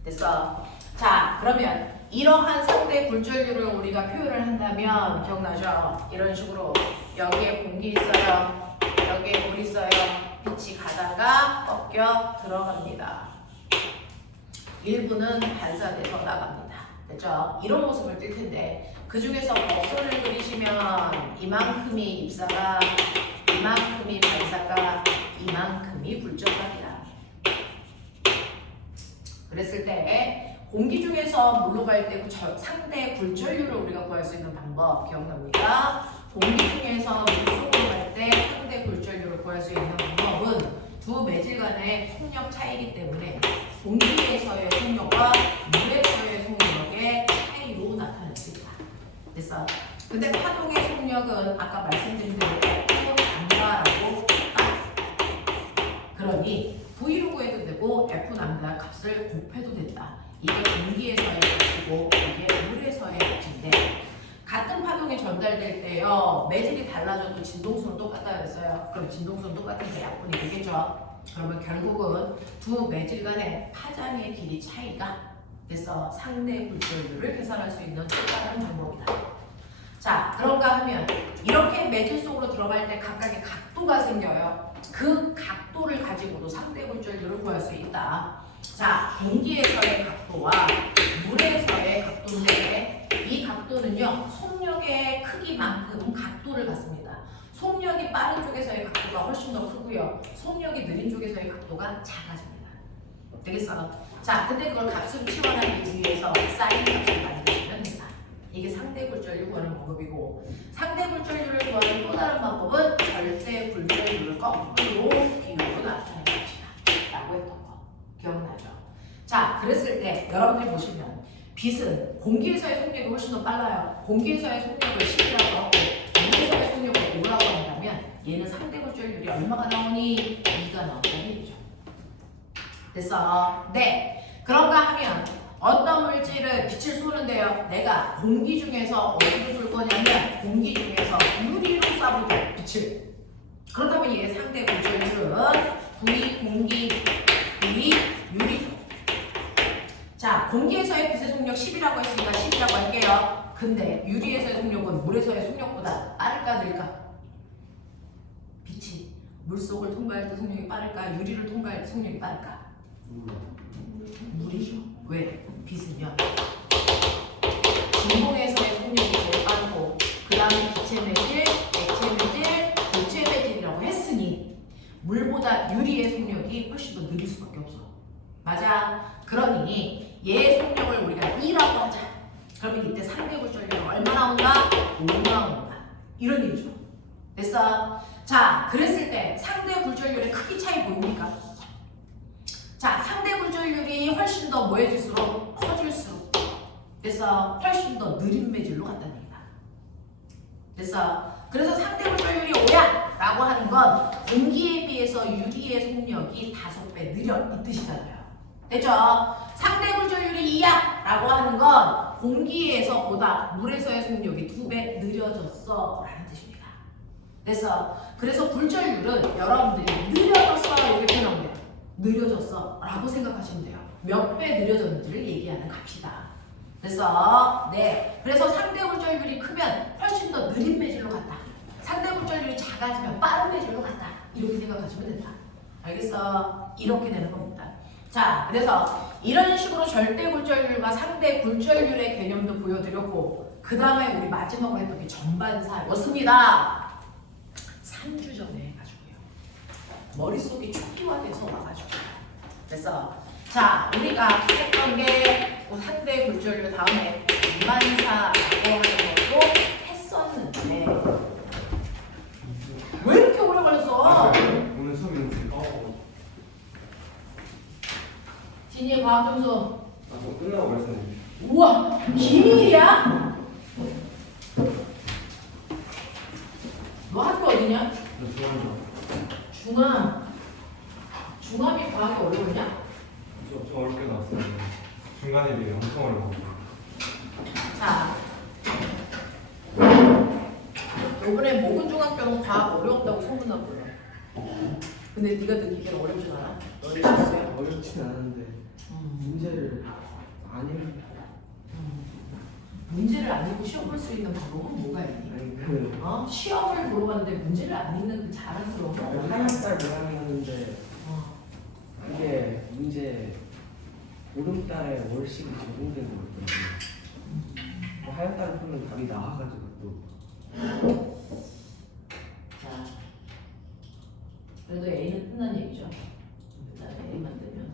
됐어? 자, 그러면 이러한 상대 굴절률을 우리가 표현을 한다면 기억나죠? 이런 식으로 여기에 공기 있어요. 여기에 물 있어요. 빛이 가다가 꺾여 들어갑니다. 일부는 반사돼서 나갑니다. 됐죠? 이런 모습을 띌 텐데 그 중에서 곡선을 그리시면 이만큼이 입사가, 이만큼이 반사가, 이만큼이 굴절각이다. 그랬을 때 공기 중에서 물로 갈 때 상대 굴절률을 우리가 구할 수 있는 방법 기억납니까? 공기 중에서 물속으로 갈 때 상대 굴절률을 구할 수 있는 방법은 두 매질 간의 속력 차이이기 때문에 공기에서의 속력과 물에서의 속력의 차이로 나타낼 수 있다. 됐어? 근데 파동의 속력은 아까 말씀드린 대로 F 남다라고 그러니 V로 구해도 되고 F 남다 값을 곱해도 된다. 이게 공기에서의 값이고 이게 물에서의 값인데 같은 파동이 전달될 때요 매질이 달라져도 진동수는 똑같다 그랬어요. 그럼 진동수는 똑같은데 약분이 되겠죠. 그러면 결국은 두 매질 간의 파장의 길이 차이가 됐어 상대 굴절률을 계산할 수 있는 또 다른 방법이다. 자, 그런가 하면 이렇게 매질 속으로 들어갈 때 각각의 각도가 생겨요. 그 각도를 가지고도 상대 굴절률을 구할 수 있다. 자, 공기에서의 각도와 물에서의 각도인데 이 각도는요 속력의 크기만큼 각도를 갖습니다. 속력이 빠른 쪽에서의 각도가 훨씬 더 크고요 속력이 느린 쪽에서의 각도가 작아집니다. 되겠어? 자, 근데 그걸 값으로 치환하기 위해서 사인 값을 만들어주면 된다. 이게 상대 굴절률 구하는 방법이고 상대 굴절률을 구하는 또 다른 방법은 절대 굴절률을 거꾸로 비율로 나타내는 것이다 라고 했던 거 기억나죠? 자, 그랬을 때 여러분들이 보시면 빛은 공기에서의 속력이 훨씬 더 빨라요. 공기에서의 속력을 10이라고 하고 물에서의 속력을 5라고 한다면 얘는 상대 굴절률이 얼마가 나오니? 2가 나온다는 얘기죠. 됐어? 네. 그런가 하면 어떤 물질을 빛을 쏘는데요. 내가 공기 중에서 어디로 쏠 거냐면 공기 중에서 유리로 쏴보죠. 빛을. 그렇다면 얘의 상대 굴절률은 V 공기, V 유리. 자, 공기에서의 빛의 속력 10이라고 했으니까 10이라고 할게요. 근데 유리에서의 속력은 물에서의 속력보다 빠를까 늘까? 빛이 물속을 통과할 때 속력이 빠를까? 유리를 통과할 때 속력이 빠를까? 그러니 얘 속력을 우리가 2라고 하자. 그러면 이때 상대 굴절률은 얼마 나온다? 5 나온다. 이런 얘기죠. 됐어? 자, 그랬을 때 상대 굴절률의 크기 차이 보입니까? 자, 상대 굴절률이 훨씬 더 뭐해질수록 커질수록 됐어? 훨씬 더 느린 매질로 간다는 얘기다. 됐어? 그래서 상대 굴절률이 5야 라고 하는 건 공기에 비해서 유리의 속력이 5배 느려 이 뜻이잖아요. 됐죠? 상대 굴절률이 2야 라고 하는 건 공기에서보다 물에서의 속력이 2배 느려졌어 라는 뜻입니다. 됐어? 그래서 굴절률은 여러분들이 느려졌어 이렇게 나오면 느려졌어 라고 생각하시면 돼요. 몇 배 느려졌는지를 얘기하는 값이다. 됐어? 네. 그래서 상대 굴절률이 크면 훨씬 더 느린 매질로 갔다. 상대 굴절률이 작아지면 빠른 매질로 갔다. 이렇게 생각하시면 된다. 알겠어? 이렇게 되는 겁니다. 자, 그래서 이런 식으로 절대 굴절률과 상대 굴절률의 개념도 보여드렸고 그 다음에 우리 마지막으로 했던 게 전반사였습니다. 3주 전에 해가지고요. 머릿속이 초기화돼서 와가지고 됐어? 자, 우리가 했던 게 상대 굴절률 다음에 전반사라고 하는 것도 했었는데 왜 이렇게 오래 걸렸어? 오늘 수업 있는데. 진이의 과학 점수. 뭐 끝나고 말씀드릴게요. 우와, 기밀이야? 너 학교 어디냐? 저 중앙이요. 중암. 중암이 과학이 어려웠냐? 좀 어렵게 나왔어요. 중간에 비해 엄청 어려워. 자, 요번에 모근중학교는 과학 어려웠다고 소문나 불러. 근데 네가 듣기에는 어렵진 않아? 너네 실수야? 어렵진 않은데 문제를 안 읽. 문제를 안 읽고 시험 볼 수 있는 방법은 뭐가 있니? 아니 그 시험을 보러 갔는데 문제를 안 읽는 그 자랑스러운 건 어디야? 하얀달 모양이었는데 이게 문제 보름달에 월식이 적용된 거였거든요. 하얀달 풀면 답이 나와가지고 또 자, 그래도 A는 끝난 얘기죠. 일단 A만 되면.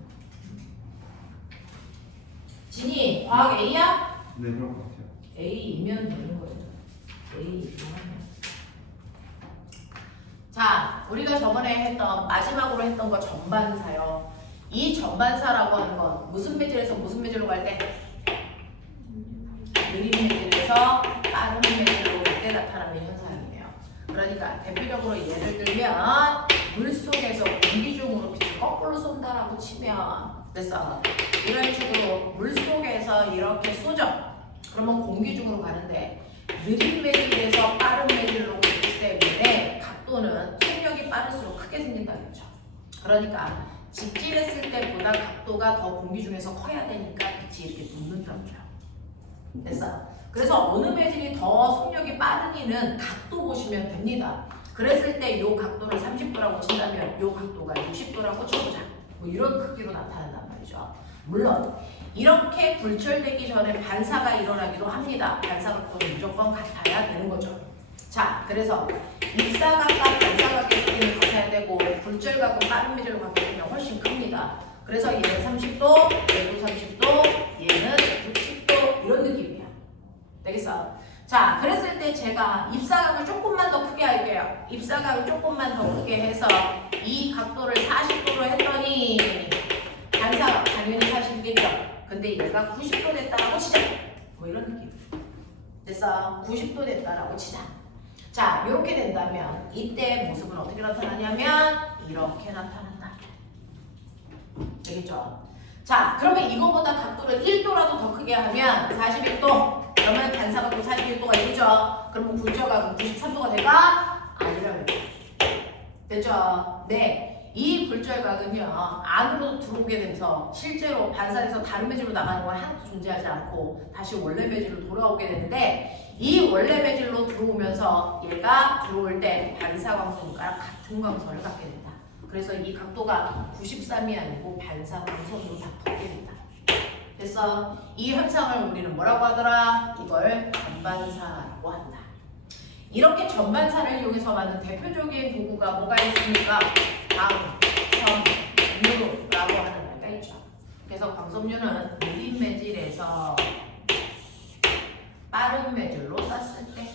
진이, 과학 A야? 네, 그럴 것 같아요. A이면 되는 거예요. A이면. 자, 우리가 저번에 했던, 마지막으로 했던 거 전반사요. 이 전반사라고 하는 건 무슨 매질에서 무슨 매질로 갈 때? 느린 매질에서 빠른 매질로 갈 때 나타나는 현상이에요. 그러니까 대표적으로 예를 들면 물속에서 공기 중으로 빛이 거꾸로 쏜다라고 치면 됐어. 이런 식으로 물속에서 이렇게 쏘죠. 그러면 공기 중으로 가는데 느린 매질에서 빠른 매질로 가기 때문에 각도는 속력이 빠를수록 크게 생긴다겠죠. 그러니까 직진했을 때보다 각도가 더 공기 중에서 커야 되니까 빛이 이렇게 눕는다고요. 됐어? 그래서 어느 매질이 더 속력이 빠르니는 각도 보시면 됩니다. 그랬을 때 이 각도를 30도라고 친다면 이 각도가 60도라고 쳐보자. 뭐 이런 크기로 나타난단 말이죠. 물론 이렇게 굴절되기 전에 반사가 일어나기도 합니다. 반사 각도는 무조건 같아야 되는 거죠. 자, 그래서 입사각과 반사각의 크기는 같아야 되고 굴절각은 빠른 매질로 가게 되면 훨씬 큽니다. 그래서 얘는 30도, 얘도 30도, 얘는 60도 이런 느낌이야. 되겠어? 자, 그랬을 때 제가 입사각을 조금만 더 크게 할게요. 입사각을 조금만 더 크게 해서 이 각도를 40도로 했더니 반사각 당연히 40이겠죠. 근데 얘가 90도 됐다라고 치자. 뭐 이런 느낌. 됐어? 90도 됐다라고 치자. 자, 이렇게 된다면 이때 모습은 어떻게 나타나냐면 이렇게 나타난다. 되겠죠? 자, 그러면 이거보다 각도를 1도라도 더 크게 하면 41도. 그러면 반사각도 41도가 되죠? 그러면 굴절각은 93도가 될까? 아니라고 해요. 됐죠? 네. 이 굴절각은요, 안으로 들어오게 돼서 실제로 반사에서 다른 매질로 나가는 건 하나도 존재하지 않고 다시 원래 매질로 돌아오게 되는데 이 원래 매질로 들어오면서 얘가 들어올 때 반사 광선과 같은 광선을 갖게 된다. 그래서 이 각도가 93이 아니고 반사 광선으로 바뀌게 된다. 그래서 이 현상을 우리는 뭐라고 하더라? 이걸 전반사라고 한다. 이렇게 전반사를 이용해서 만든 대표적인 도구가 뭐가 있습니까? 강, 선, 무로라고 하는 말가 있죠. 그래서 광섬유는 느린 매질에서 빠른 매질로 쐈을 때,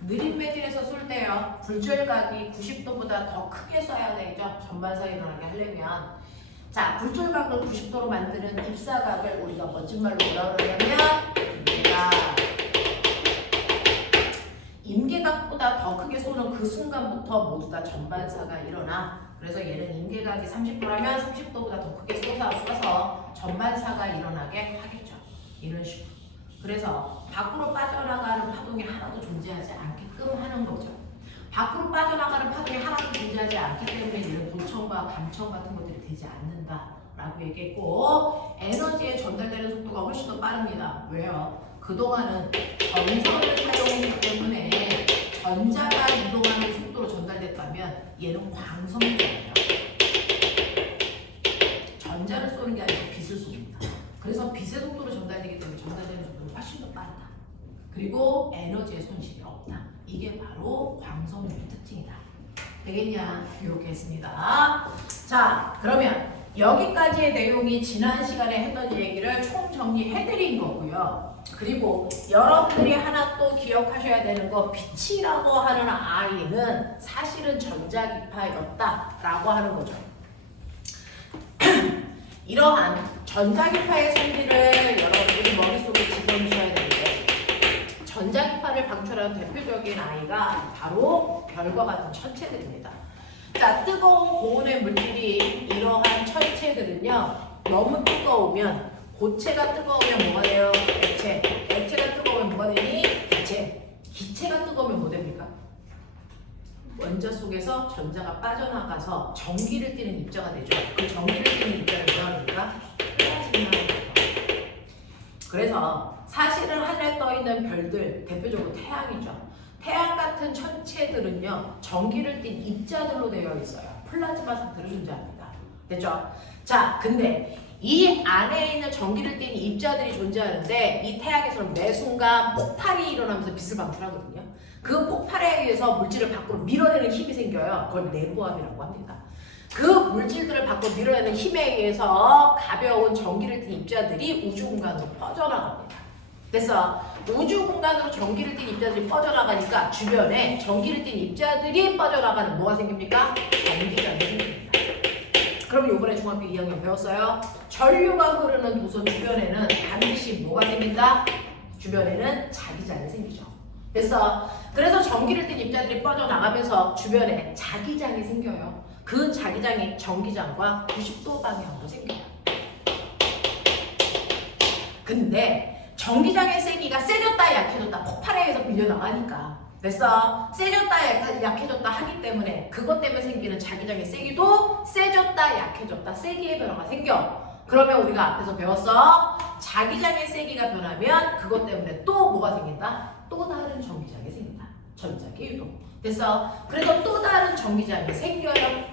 느린 매질에서 쏠 때요, 굴절각이 90도보다 더 크게 쏴야 되죠. 전반사 일어나게 하려면. 자, 굴절각을 90도로 만드는 입사각을 우리가 멋진 말로 뭐라 그러냐면 임계각보다 더 크게 쏘는 그 순간부터 모두 다 전반사가 일어나. 그래서 얘는 임계각이 30도라면 30도보다 더 크게 쏘서 전반사가 일어나게 하겠죠. 이런 식으로. 그래서 밖으로 빠져나가는 파동이 하나도 존재하지 않게끔 하는 거죠. 밖으로 빠져나가는 파동이 하나도 존재하지 않기 때문에 얘는 도청과 감청 같은 것들이 되지 않는다라고 얘기했고, 에너지에 전달되는 속도가 훨씬 더 빠릅니다. 왜요? 그동안은 전선을 사용했기 때문에 전자가 이동하는 속도로 전달됐다면 얘는 광선이잖아요. 전자를 쏘는 게 아니고 빛을 쏩니다. 그래서 빛의 속도로 전달되기 때문에 전달되는 속도는 훨씬 더 빠르다. 그리고 에너지의 손실이 없다. 이게 바로 광섬유의 특징이다. 되겠냐? 이렇게 했습니다. 자, 그러면 여기까지의 내용이 지난 시간에 했던 얘기를 총정리해드린 거고요. 그리고 여러분들이 하나 또 기억하셔야 되는 거, 빛이라고 하는 아이는 사실은 전자기파였다라고 하는 거죠. 이러한 전자기파의 성질을 여러분들이 머릿속에 집어넣으셔야 되는데, 전자기파를 방출하는 대표적인 아이가 바로 별과 같은 천체들입니다. 자, 뜨거운 고온의 물질이 이러한 천체들은요, 너무 뜨거우면, 고체가 뜨거우면 뭐가 돼요? 액체. 액체가 뜨거우면 뭐가 되니? 기체. 기체가 뜨거우면 뭐 됩니까? 원자 속에서 전자가 빠져나가서 전기를 띠는 입자가 되죠. 그 전기를 띠는 입자를 뭐라 그럽니까? 플라즈마. 그래서 사실은 하늘에 떠 있는 별들, 대표적으로 태양이죠. 태양 같은 천체들은요, 전기를 띤 입자들로 되어 있어요. 플라즈마 상태로 존재합니다. 됐죠? 자, 근데 이 안에 있는 전기를 띤 입자들이 존재하는데, 이 태양에서는 매 순간 폭발이 일어나면서 빛을 방출하거든요. 그 폭발에 의해서 물질을 밖으로 밀어내는 힘이 생겨요. 그걸 내부압이라고 합니다. 그 물질들을 밖으로 밀어내는 힘에 의해서 가벼운 전기를 띤 입자들이 우주 공간으로 퍼져나갑니다. 그래서 우주 공간으로 전기를 띤 입자들이 퍼져나가니까 주변에 전기를 띤 입자들이 퍼져나가는 뭐가 생깁니까? 전기장이 생깁니다. 그럼 이번에 중학교 2학년 배웠어요. 전류가 흐르는 도서 주변에는 반드시 뭐가 생긴다? 주변에는 자기장이 생기죠. 그래서 전기를 띤 입자들이 뻗어나가면서 주변에 자기장이 생겨요. 그 자기장이 전기장과 90도 방향으로 생겨요. 근데 전기장의 세기가 세졌다 약해졌다 폭발에 의해서 밀려나가니까, 그래서 세졌다 약해졌다 하기 때문에 그것 때문에 생기는 자기장의 세기도 세졌다 약해졌다 세기의 변화가 생겨. 그러면 우리가 앞에서 배웠어. 자기장의 세기가 변하면 그것 때문에 또 뭐가 생긴다? 또 다른 전기장이 생긴다. 전자기 유동. 그래서 또 다른 전기장이 생겨요.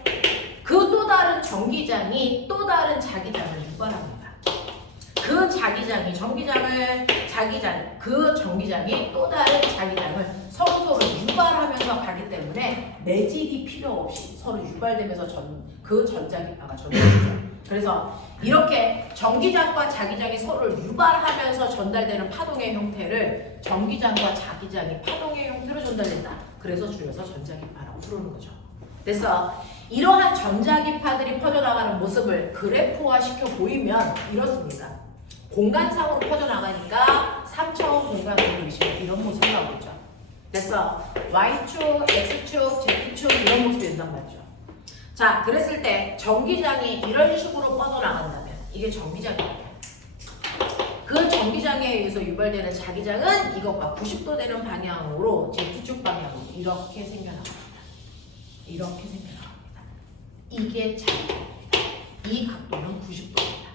그 또 다른 전기장이 또 다른 자기장을 유발합니다. 그 자기장이 그 전기장이 또 다른 자기장을 서로 유발하면서 가기 때문에 매질이 필요 없이 서로 유발되면서 그 전자기파가 전달되죠. 그래서 이렇게 전기장과 자기장이 서로를 유발하면서 전달되는 파동의 형태를 전기장과 자기장이 파동의 형태로 전달된다. 그래서 줄여서 전자기파라고 부르는 거죠. 그래서 이러한 전자기파들이 퍼져나가는 모습을 그래프화시켜 보이면 이렇습니다. 공간상으로 퍼져나가니까 3차원 공간으로 보이시면 이런 모습이 나오겠죠. 그래서 Y축, X축, Z축 이런 모습이 된단 말이죠. 자, 그랬을 때 전기장이 이런 식으로 뻗어나간다면 이게 전기장이에요. 그 전기장에 의해서 유발되는 자기장은 이것과 90도 되는 방향으로 Z축 방향으로 이렇게 생겨나갑니다. 이렇게 생겨나갑니다. 이게 자기장입니다. 이 각도는 90도입니다.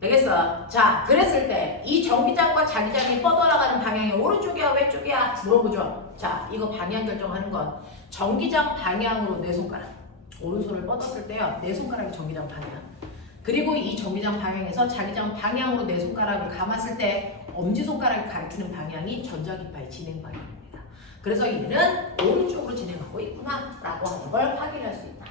되겠어? 자, 그랬을 때 이 전기장과 자기장이 뻗어나가는 방향이 오른쪽이야 왼쪽이야 물어보죠. 자, 이거 방향 결정하는 건 전기장 방향으로 내 손가락, 오른손을 뻗었을 때요, 내 손가락이 전기장 방향, 그리고 이 전기장 방향에서 자기장 방향으로 내 손가락을 감았을 때 엄지손가락이 가리키는 방향이 전자기파의 진행 방향입니다. 그래서 얘는 오른쪽으로 진행하고 있구나 라고 하는 걸 확인할 수 있다.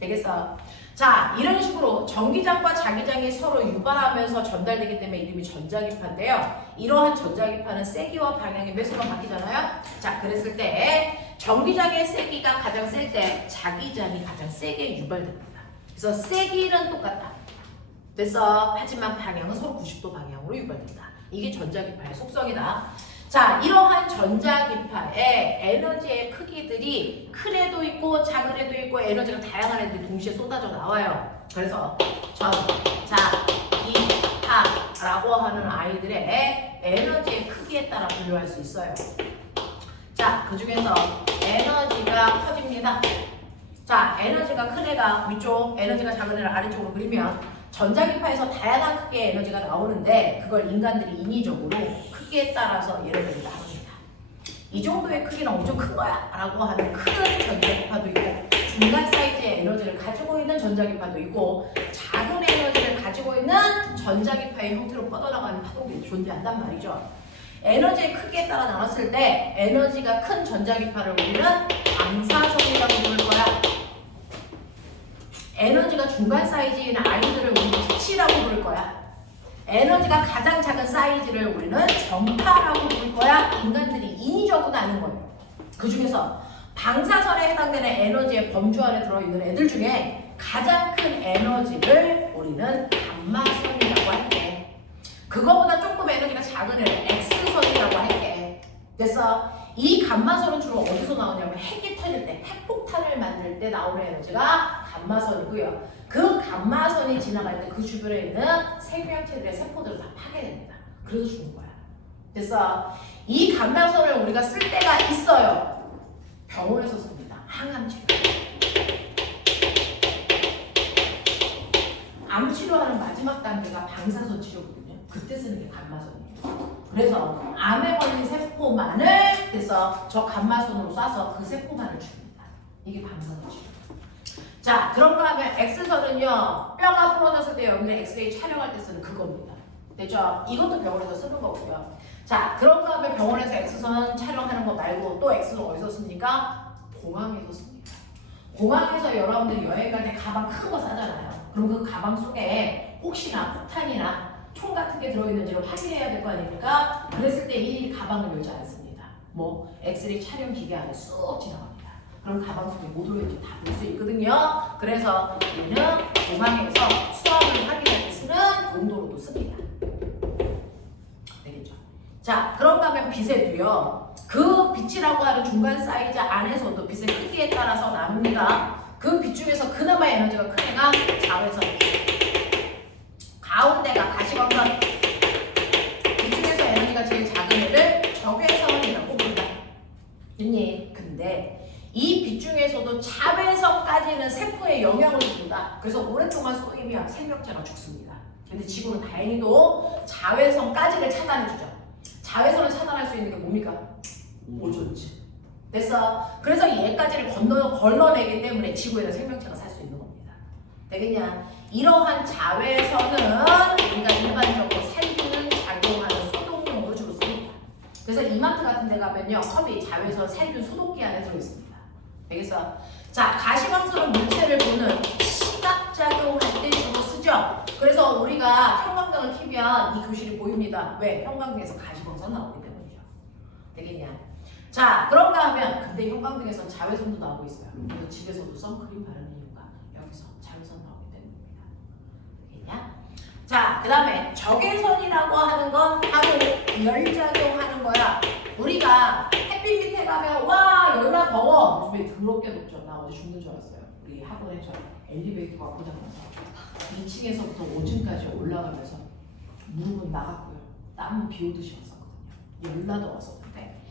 되겠어? 자, 이런 식으로 전기장과 자기장이 서로 유발하면서 전달되기 때문에 이름이 전자기파인데요. 이러한 전자기파는 세기와 방향이 매수가 바뀌잖아요. 자, 그랬을 때 전기장의 세기가 가장 셀 때 자기장이 가장 세게 유발됩니다. 그래서 세기는 똑같다. 됐어? 하지만 방향은 서로 90도 방향으로 유발된다. 이게 전자기파의 속성이다. 자, 이러한 전자기파의 에너지의 크기들이 큰 애도 있고 작은 애도 있고 에너지가 다양한 애들이 동시에 쏟아져 나와요. 그래서 전, 자, 기, 파라고 하는 아이들의 에너지의 크기에 따라 분류할 수 있어요. 자, 그 중에서 에너지가 커집니다. 자, 에너지가 큰 애가 위쪽, 에너지가 작은 애를 아래쪽으로 그리면 전자기파에서 다양한 크기의 에너지가 나오는데 그걸 인간들이 인위적으로 크기에 따라서 얘네들이 나눕니다. 이 정도의 크기는 엄청 큰 거야 라고 하는 큰 전자기파도 있고 중간 사이즈의 에너지를 가지고 있는 전자기파도 있고 작은 에너지를 가지고 있는 전자기파의 형태로 뻗어나가는 파동들이 존재한단 말이죠. 에너지의 크기에 따라 나눴을 때 에너지가 큰 전자기파를 우리는 방사선이라고 부를 거야. 에너지가 중간 사이즈인 아이들을 우리는 빛이라고 부를 거야. 에너지가 가장 작은 사이즈를 우리는 전파라고 부를 거야. 인간들이 인위적으로 나눈 거예요. 그 중에서 방사선에 해당되는 에너지의 범주 안에 들어있는 애들 중에 가장 큰 에너지를 우리는 감마선이라고 할게. 그거보다 조금 에너지가 작은 애를 X선이라고 할게. 그래서 이 감마선은 주로 어디서 나오냐면 핵이 터질 때, 핵폭탄을 만들 때 나오는 에너지가 감마선이고요. 그 감마선이 지나갈 때 그 주변에 있는 생명체들의 세포들을 다 파괴됩니다. 그래서 죽는 거야. 그래서 이 감마선을 우리가 쓸 때가 있어요. 병원에서 씁니다. 항암치료. 암치료하는 마지막 단계가 방사선 치료거든요. 그때 쓰는 게 감마선이에요. 그래서 암에 걸린 세포만을 그래서 저 감마선으로 쏴서 그 세포만을 죽입니다. 이게 방사선 치료. 자, 그런가 하면 X선은요, 뼈가 부러졌을 때 여기는 엑스레이 촬영할 때 쓰는 그겁니다. 됐죠? 이것도 병원에서 쓰는 거고요. 자, 그런가 하면 병원에서 X선 촬영하는 거 말고 또 X선 어디서 씁니까? 공항에서 씁니다. 공항에서 여러분들이 여행 갈 때 가방 큰 거 싸잖아요. 그럼 그 가방 속에 혹시나 폭탄이나 총 같은 게 들어있는지를 확인해야 될 거 아닙니까? 그랬을 때 이 가방을 열지 않습니다. 뭐 엑스레이 촬영 기계 안에 쑥 지나갑니다. 그럼 가방 속에 뭐 들어있는지 다 볼 수 있거든요. 그래서 우리는 공항에서 수압을 확인할 때 쓰는 온도로도 씁니다. 되겠죠? 자, 그런가 하면 빛에도요. 그 빛이라고 하는 중간 사이즈 안에서도 빛의 크기에 따라서 나눕니다. 그 빛 중에서 그나마 에너지가 큰 애가 자외선. 가운데가 가시광선. 이 중에서 에너지가 제일 작은 애를 적외선이라고 부른다. 됐니? 근데 이 빛 중에서도 자외선까지는 세포에 영향을 줍니다. 그래서 오랫동안 쏘이면 생명체가 죽습니다. 근데 지구는 다행히도 자외선까지를 차단해주죠. 자외선을 차단할 수 있는 게 뭡니까? 오존층. 됐어? 그래서 얘까지를 걸러내기 때문에 지구에는 생명체가 살 수 있는 겁니다. 되겠냐? 이러한 자외선은 우리가 일반적으로 살균을 작용하는 소독용으로 주로 씁니다. 그래서 이마트 같은 데 가면요, 컵이 자외선 살균 소독기 안에 들어있습니다. 되겠어? 자, 가시광선은 물체를 보는 시각작용할 때 주로 쓰죠. 그래서 우리가 형광등을 켜면 이 교실이 보입니다. 왜? 형광등에서 가시광선 나오기 때문이죠. 되겠냐? 자, 그런가 하면 근데 형광등에서 자외선도 나오고 있어요. 그래서 집에서도 선크림 바르는 이유가 여기서 자외선 나오기 때문입니다. 되겠냐? 자, 그 다음에 적외선이라고 하는 건 바로 열작용하는 거야. 우리가 햇빛 밑에 가면 와 열나 더워. 요즘에 더럽게 덥죠. 나 어제 죽는 줄 알았어요. 우리 학원에 저 엘리베이터가 고장나서 2층에서부터 5층까지 올라가면서 무릎은 나갔고요. 땀은 비 오듯이 왔었거든요. 열나도 왔었는데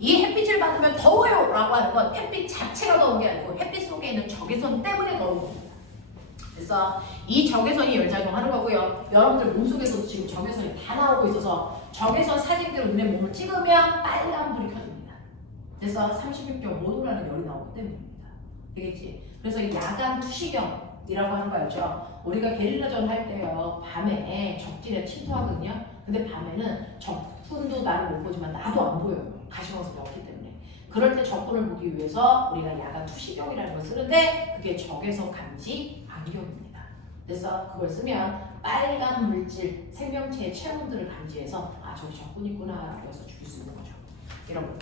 이 햇빛을 받으면 더워요 라고 하는 건 햇빛 자체가 더운 게 아니고 햇빛 속에 있는 적외선 때문에 더운 겁니다. 그래서 이 적외선이 열작용하는 거고요. 여러분들 몸속에서도 지금 적외선이 다 나오고 있어서 적외선 사진대로 눈에 몸을 찍으면 빨간불이 켜집니다. 그래서 36.5도라는 열이 나오기 때문입니다. 되겠지? 그래서 이 야간 투시경이라고 하는 거 알죠? 우리가 게릴라전 할 때요. 밤에 적진에 침투하거든요. 근데 밤에는 적군도 나를 못 보지만 나도 안 보여요. 가시광선이 없기 때문에. 그럴 때 적분을 보기 위해서 우리가 야간 투시경이라는 걸 쓰는데 그게 적외선 감지 안경입니다. 그래서 그걸 쓰면 빨간 물질, 생명체의 체온들을 감지해서 아 저기 적분 있구나 라고 해서 죽일 수 있는 거죠. 여러분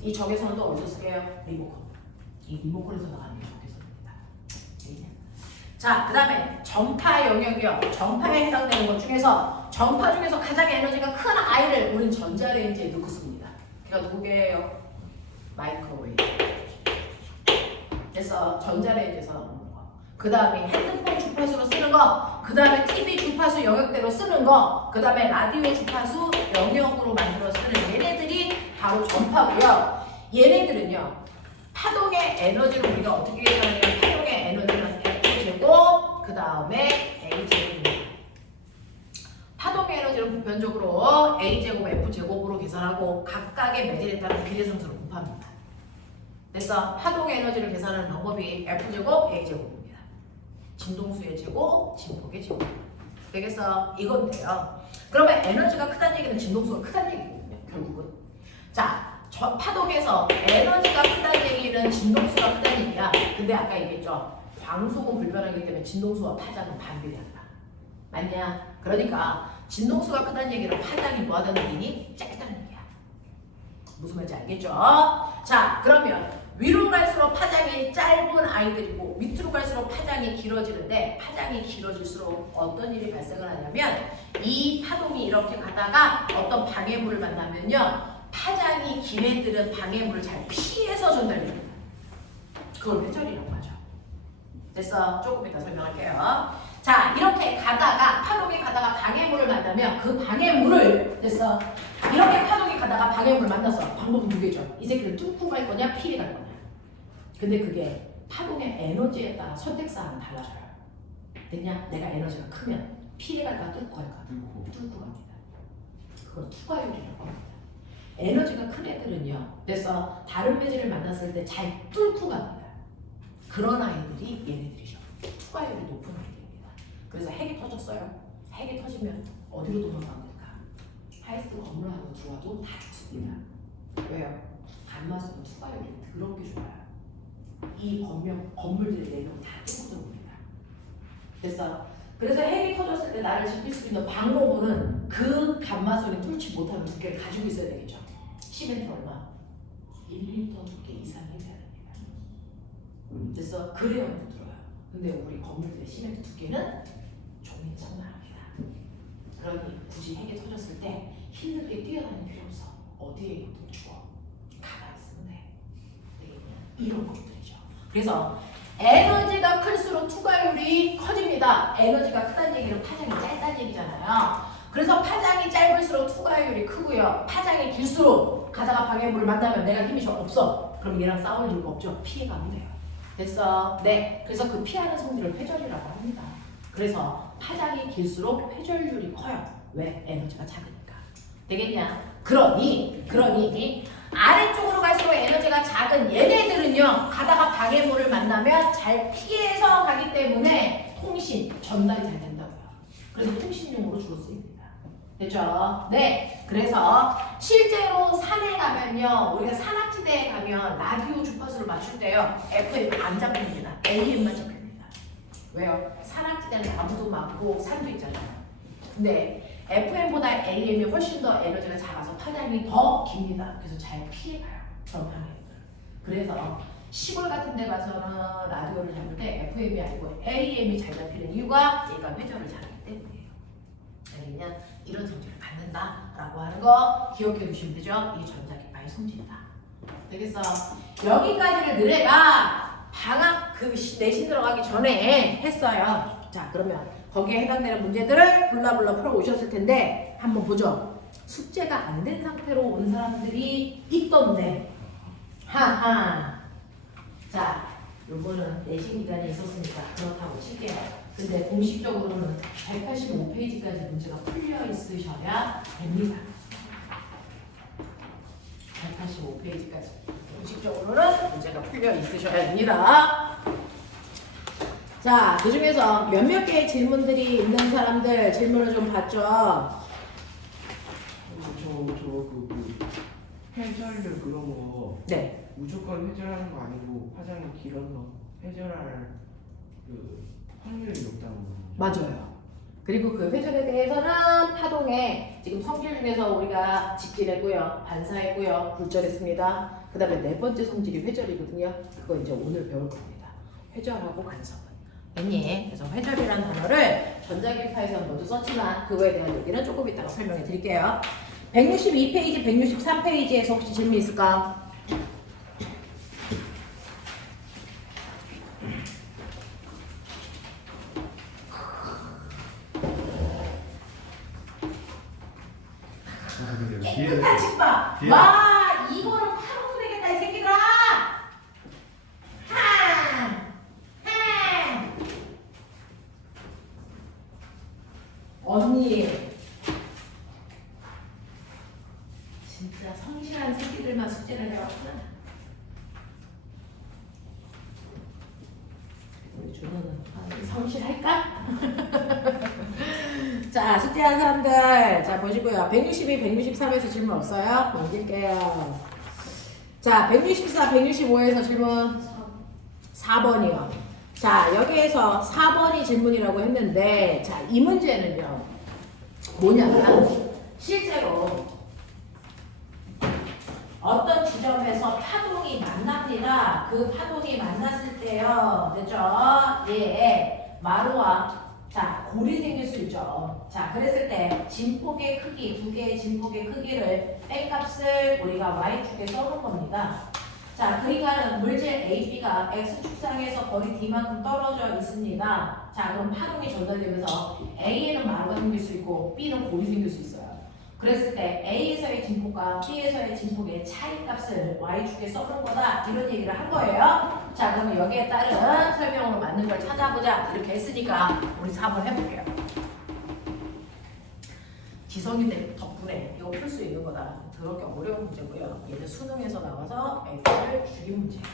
이 적외선도 어디서 쓰게요? 리모컨. 이 리모컨에서 나가는 게 적외선입니다. 자, 그 다음에 전파 영역이요. 전파에 해당되는 것 중에서 전파 중에서 가장 에너지가 큰 아이를 우린 전자레인지에 넣고 씁니다. 걔가 누구게요? 마이크로웨이브. 그래서 전자레인지에서 나오는 거. 그 다음에 핸드폰 주파수로 쓰는 거. 그 다음에 TV 주파수 영역대로 쓰는 거. 그 다음에 라디오 주파수 영역으로 만들어 쓰는 얘네들이 바로 전파고요. 얘네들은요. 파동의 에너지를 우리가 어떻게 계산하냐면 파동의 에너지는 F제곱 그 다음에 A제곱입니다. 파동의 에너지를 보편적으로 A제곱 F제곱으로 계산하고 각각의 매질에 따른 비례상수로 곱합니다. 그래서 파동의 에너지를 계산하는 방법이 F제곱 A제곱입니다. 진동수의 제곱, 진폭의 제곱. 그래서 이건데요. 그러면 에너지가 크다는 얘기는 진동수가 크다는 얘기거든요. 결국은. 자. 저 파동에서 에너지가 크다는 얘기는 진동수가 크다는 얘기야. 근데 아까 얘기했죠. 광속은 불변하기 때문에 진동수와 파장은 반비례한다. 맞냐? 그러니까 진동수가 크다는 얘기는 파장이 뭐 하다는 얘기니? 짧다는 얘기야. 무슨 말인지 알겠죠? 자, 그러면 위로 갈수록 파장이 짧은 아이들이고 밑으로 갈수록 파장이 길어지는데 파장이 길어질수록 어떤 일이 발생을 하냐면 이 파동이 이렇게 가다가 어떤 방해물을 만나면요. 파장이 긴 애들은 방해물을 잘 피해서 전달됩니다. 그걸 회전이라고 하죠. 됐어? 조금 이따 설명할게요. 자, 이렇게 가다가 파동이 가다가 방해물을 만나면 그 방해물을 됐어? 이렇게 파동이 가다가 방해물을 만났어. 방법은 두 개죠. 이 새끼를 뚫고 갈 거냐 피해 갈 거냐. 근데 그게 파동의 에너지에 따라 선택사항은 달라져요. 됐냐? 내가 에너지가 크면 피해 갈까 뚫고 갈까? 뚫고 갑니다. 그걸 투과율이라고 합니다. 에너지가 큰 애들은요. 그래서 다른 매질을 만났을 때 잘 뚫고 갑니다. 그런 아이들이 얘네들이죠. 투과율이 높은 아이들입니다. 그래서 핵이 터졌어요. 핵이 터지면 어디로 도망가니까 하이스트 건물 하고 들어와도 다 죽습니다. 왜요? 감마수는 투과율이 더럽게 좋아요. 이 건물들의 내벽 다 뚫고 들어옵니다. 그래서 핵이 터졌을 때 나를 지킬 수 있는 방법은 그 감마선이 뚫지 못하는 두께를 가지고 있어야 되겠죠. 시멘트 얼마? 1m 두께 이상이 돼야 됩니다. 그래서 그래야 못 들어요. 근데 우리 건물들의 시멘트 두께는 종이장만합니다. 그러니 굳이 핵이 터졌을 때 힘들게 뛰어다닐 필요 없어. 어디에 있든 죽어. 가만히 있으면 돼. 이런 것들이죠. 그래서 에너지가 클수록 투과율이 커집니다. 에너지가 크다는 얘기는 파장이 짧다는 얘기잖아요. 그래서 파장이 짧을수록 투과율이 크고요. 파장이 길수록 가다가 방해물을 만나면 내가 힘이 좀 없어. 그럼 얘랑 싸울 이유가 없죠. 피해가면 돼요. 됐어? 네. 그래서 그 피하는 성질을 회전이라고 합니다. 그래서 파장이 길수록 회전율이 커요. 왜? 에너지가 작으니까. 되겠냐? 그러니 아래쪽으로 갈수록 에너지가 작은 얘네들은요. 가다가 방해물을 만나면 잘 피해서 가기 때문에 통신, 전달이 잘 된다고요. 그래서 통신용으로 주로 쓰입니다. 됐죠? 네. 그래서 실제로 산에 가면요. 우리가 산악지대에 가면 라디오 주파수를 맞출 때요. FM 안 잡힙니다. AM만 잡힙니다. 왜요? 산악지대는 나무도 많고 산도 있잖아요. 근데 FM보다 AM이 훨씬 더 에너지가 작아서 파장이 더 깁니다. 그래서 잘 피해가요. 그런 방해들. 그래서 시골 같은 데 가서는 라디오를 잡을 때 FM이 아니고 AM이 잘 잡히는 이유가 얘가 회전을 잘하기 때문이에요. 아니면 이런 성질을 갖는다라고 하는 거 기억해 주시면 되죠. 이게 전자기파의 성질이다. 되겠어? 여기까지를 너네가 방학 그 내신 들어가기 전에 했어요. 자, 그러면 거기에 해당되는 문제들을 불러불러 풀어오셨을 텐데 한번 보죠. 숙제가 안 된 상태로 온 사람들이 있던데 하하. 자, 요거는 내신 기간이 있었으니까 그렇다고 칠게요. 근데 공식적으로는 185페이지까지 문제가 풀려 있으셔야 됩니다. 185페이지까지 공식적으로는 문제가 풀려 있으셔야 됩니다. 자, 그 중에서 몇몇 개의 질문들이 있는 사람들 질문을 좀 봤죠? 회전율 그런 거 네. 무조건 회전하는 거 아니고 파장이 길어서 회전할 그 확률이 높다는 거. 맞아요. 그리고 그 회전에 대해서는 파동에 지금 성질 중에서 우리가 직질했고요, 반사했고요, 굴절했습니다. 그 다음에 네 번째 성질이 회절이거든요. 그거 이제 오늘 배울 겁니다. 회절하고 간섭은. 됐니? 그래서 회절이라는 단어를 전자기파에서 먼저 썼지만 그거에 대한 얘기는 조금 이따가 설명해 드릴게요. 162페이지, 163페이지에서 혹시 질문 있을까? 깨끗한 집밥. 뒤에. 와, 이거는 파로 되겠다 이 새끼들아. 한. 언니. 진짜 성실한 새끼들만 숙제를 해왔구나. 우리 준호는 성실할까? 자, 숙제한 사람들. 자, 보시고요. 162, 163에서 질문 없어요? 넘길게요. 자, 164, 165에서 질문 4번이요. 자, 여기에서 4번이 질문이라고 했는데, 자, 이 문제는요. 뭐냐면, 실제로 어떤 지점에서 파동이 만납니다. 그 파동이 만났을 때요. 됐죠? 예. 마루와 자, 골이 생길 수 있죠. 자, 그랬을 때 진폭의 크기, 두 개의 진폭의 크기를 뺀 값을 우리가 y축에 써놓은 겁니다. 자, 그러니까는 물질 AB가 x축상에서 거리 d만큼 떨어져 있습니다. 자, 그럼 파동이 전달되면서 A에는 마루가 생길 수 있고 B는 골이 생길 수 있어요. 그랬을 때 A에서의 진폭과 B에서의 진폭의 차이값을 y축에 써놓은 거다 이런 얘기를 한 거예요. 자, 그러면 여기에 따른 설명으로 맞는 걸 찾아보자 이렇게 했으니까 우리 4번 해볼게요. 지성이들 덕분에 이거 풀 수 있는 거다. 그렇게 어려운 문제고요. 얘는 수능에서 나와서 F를 줄인 문제예요.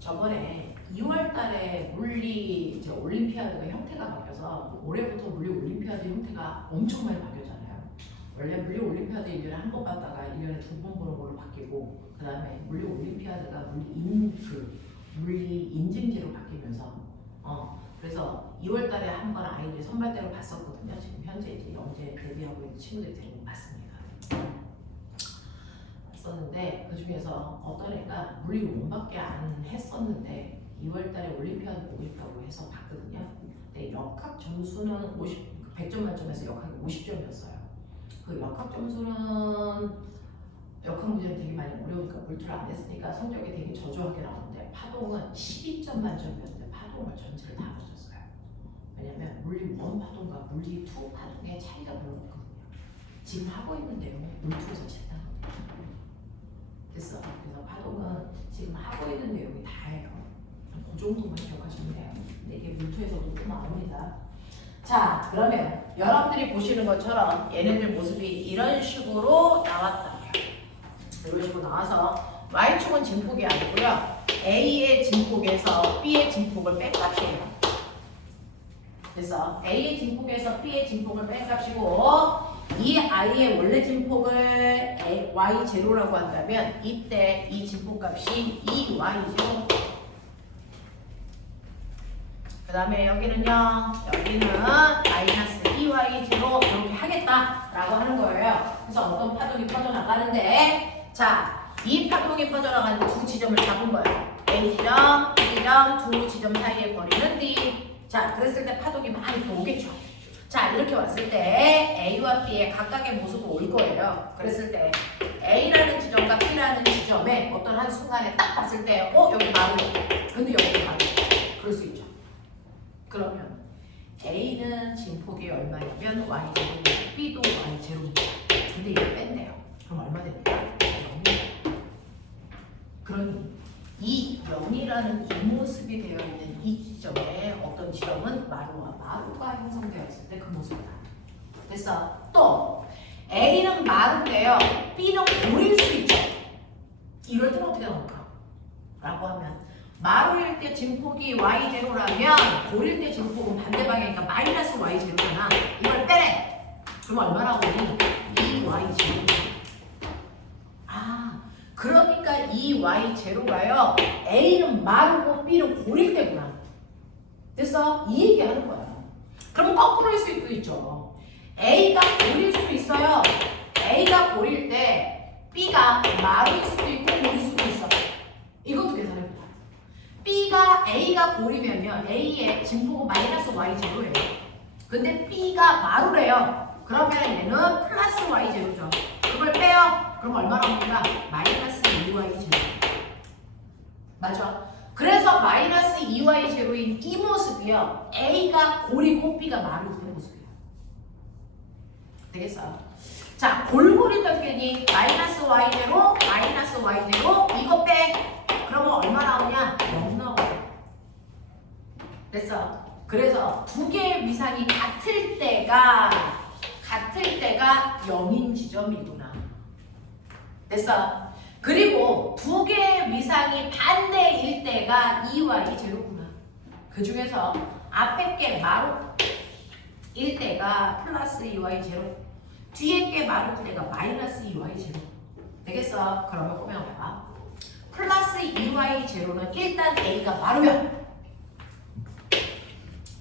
저번에 2월 달에 물리 이제 올림피아드가 형태가 바뀌어서 올해부터 물리 올림피아드 형태가 엄청 많이 바뀌었잖아요. 원래 물리 올림피아드 1년에 한 번 봤다가 1년에 2번 보는 걸로 바뀌고 그 다음에 물리 올림피아드가 물리 인증제로 바뀌면서 그래서 2월 달에 한 번 아이들 선발대로 봤었거든요. 지금 현재 이제 영재 데뷔하고 있는 친구들이 데리고 봤습니다. 썼는데 그 중에서 어떤 애가 물리 5밖에 안 했었는데 2월달에 올림피아드 보고 있다고 해서 봤거든요. 근데 역학 점수는 100점 만점에서 역학이 50점이었어요. 그 역학 점수는 역학 문제는 되게 많이 어려우니까 물투를 안 했으니까 성적이 되게 저조하게 나오는데 파동은 12점 만점이었는데 파동을 전체를 다 맞췄어요. 왜냐면 물리 1 파동과 물리 2 파동의 차이가 별로 없거든요. 지금 하고 있는 내용은 물투에서 쳤다는 거예요. 됐어. 그래서 파동은 지금 하고 있는 내용이 다예요. 그 정도만 기억하시면 돼요. 근데 이게 물투에서도 또 나옵니다. 자, 그러면 여러분들이 보시는 것처럼 얘네들 모습이 이런 식으로 나왔다. 이런 식으로 나와서 Y축은 진폭이 아니고요. A의 진폭에서 B의 진폭을 뺀 값이에요. 그래서 A의 진폭에서 B의 진폭을 뺀 값이고 이 I의 원래 진폭을 Y0라고 한다면 이때 이 진폭값이 2Y0. 그 다음에 여기는요. 여기는 마이너스 2Y0 이렇게 하겠다라고 하는 거예요. 그래서 어떤 파동이 퍼져나가는데 자, 이 파동이 퍼져나가는 두 지점을 잡은 거예요. A지점, B지점 두 지점 사이의 거리는 D. 자, 그랬을 때 파동이 많이 또 오겠죠. 자, 이렇게 왔을 때 A와 B의 각각의 모습을 올 거예요. 그랬을 때 A라는 지점과 B라는 지점에 어떤 한 순간에 딱 봤을 때 여기 마루야. 근데 여기 마루. 그럴 수 있죠. 그러면 A는 진폭이 얼마냐면 Y0, B도 Y0입니다. 근데 이거 뺐네요. 그럼 얼마 됩니까? 0입니다. 그러니 이 0이라는 이 모습이 되어 있는 이 지점에 어떤 지점은 마루가 형성되었을 때 그 모습이다. 됐어. 또 A는 마루인데요. B는 골일 수 있죠. 이럴 때는 어떻게 나올까? 라고 하면 마루일 때 진폭이 y0라면 고릴 때 진폭은 반대 방향이니까 마이너스 y0잖아. 이걸 빼래. 그럼 얼마나 오니? 2y0. 아, 그러니까 2y0가요. A는 마루고 B는 고릴 때구나. 됐어? 이 얘기 하는 거야. 그럼 거꾸로일 수도 있죠. A가 고릴 수도 있어요. A가 고릴 때 B가 마루일 수도 있고 고릴 수도 있어. 이것도 계산해보자. B가 A가 고리면요. A의 진폭은 마이너스 y0예요. 근데 B가 마루래요. 그러면 얘는 플러스 y0죠. 그걸 빼요. 그럼 얼마나 옵니까? 마이너스 2y0. 맞아. 그래서 마이너스 2y0인 이 모습이요. A가 고리고 B가 마루된 모습이에요. 되겠어? 자, 골고리 어떻게니? 마이너스 y0, 마이너스 y0 이거 빼. 그러면 얼마 나오냐? 0 나와요. 됐어? 그래서 두 개의 위상이 같을 때가 0인 지점이구나. 됐어? 그리고 두 개의 위상이 반대일 때가 2y0구나. 그 중에서 앞에 게 마루일 때가 플러스 2y0, 뒤에 게 마루일 때가 마이너스 2y0. 되겠어? 그러면 꼬명해봐. 플러스 2y0는 일단 A가 마루야.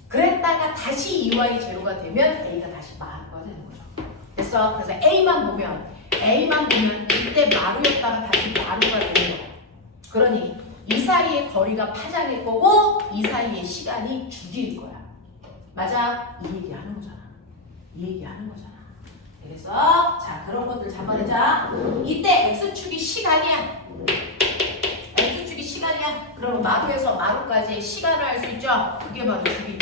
그랬다가 다시 2y0가 되면 A가 다시 마루가 되는 거죠. 됐어? 그래서 A만 보면 이때 마루였다가 다시 마루가 되는 거야. 그러니 이 사이의 거리가 파장일 거고 이 사이의 시간이 줄일 거야. 맞아? 이 얘기 하는 거잖아. 알겠어? 자, 그런 것들 잡아내자. 이때 X축이 시간이야. X축이 시간이야. 그러면 마루에서 마루까지의 시간을 알 수 있죠? 그게 바로 주기.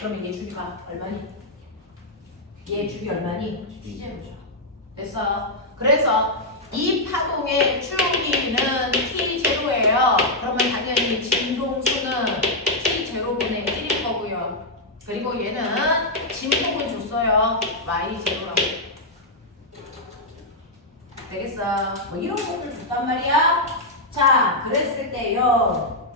그럼 이게 주기가 얼마니? 얘 주기 얼마니? T0죠. 됐어? 그래서 이 파동의 주기는 T0예요. 그러면 당연히 진동수는 T0분의 1일 거고요. 그리고 얘는 진폭은 줬어요. Y0라고. 되겠어? 뭐 이런 것들 줬단 말이야. 자, 그랬을 때요.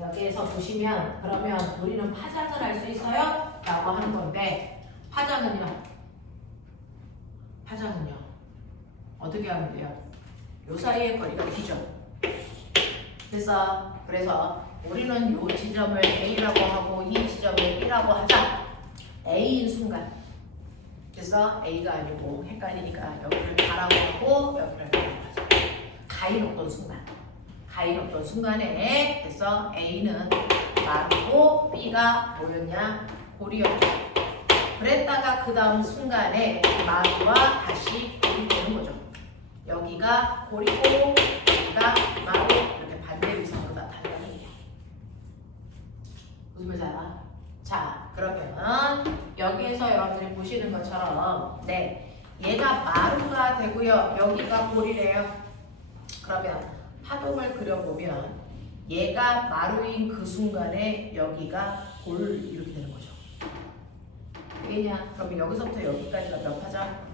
여기에서 보시면 그러면 우리는 파장을 알 수 있어요? 라고 하는 건데 파장은요. 어떻게 하면 돼요? 요 사이의 거리가 T죠. 됐어? 그래서 우리는 요 지점을 A라고 하고 이 지점을 B라고 하자. A인 순간. 그래서 A가 아니고 헷갈리니까 여기를 가라고 하고 여기를 가라고 하자. 가인 없던 순간에 그래서 A는 마루고 B가 뭐였냐? 골이었죠. 그랬다가 그 다음 순간에 마루와 다시 골이 되는 거죠. 여기가 골이고 여기가 마루 이렇게 반대 위상으로 나타나는 거예요. 무슨 말인지 알아? 자, 그러면 여기에서 여러분들이 보시는 것처럼 얘가 마루가 되고요. 여기가 골이래요. 그러면 파동을 그려보면 얘가 마루인 그 순간에 여기가 골 이렇게 되는 거죠. 왜냐? 그러면 여기서부터 여기까지가 몇 파장?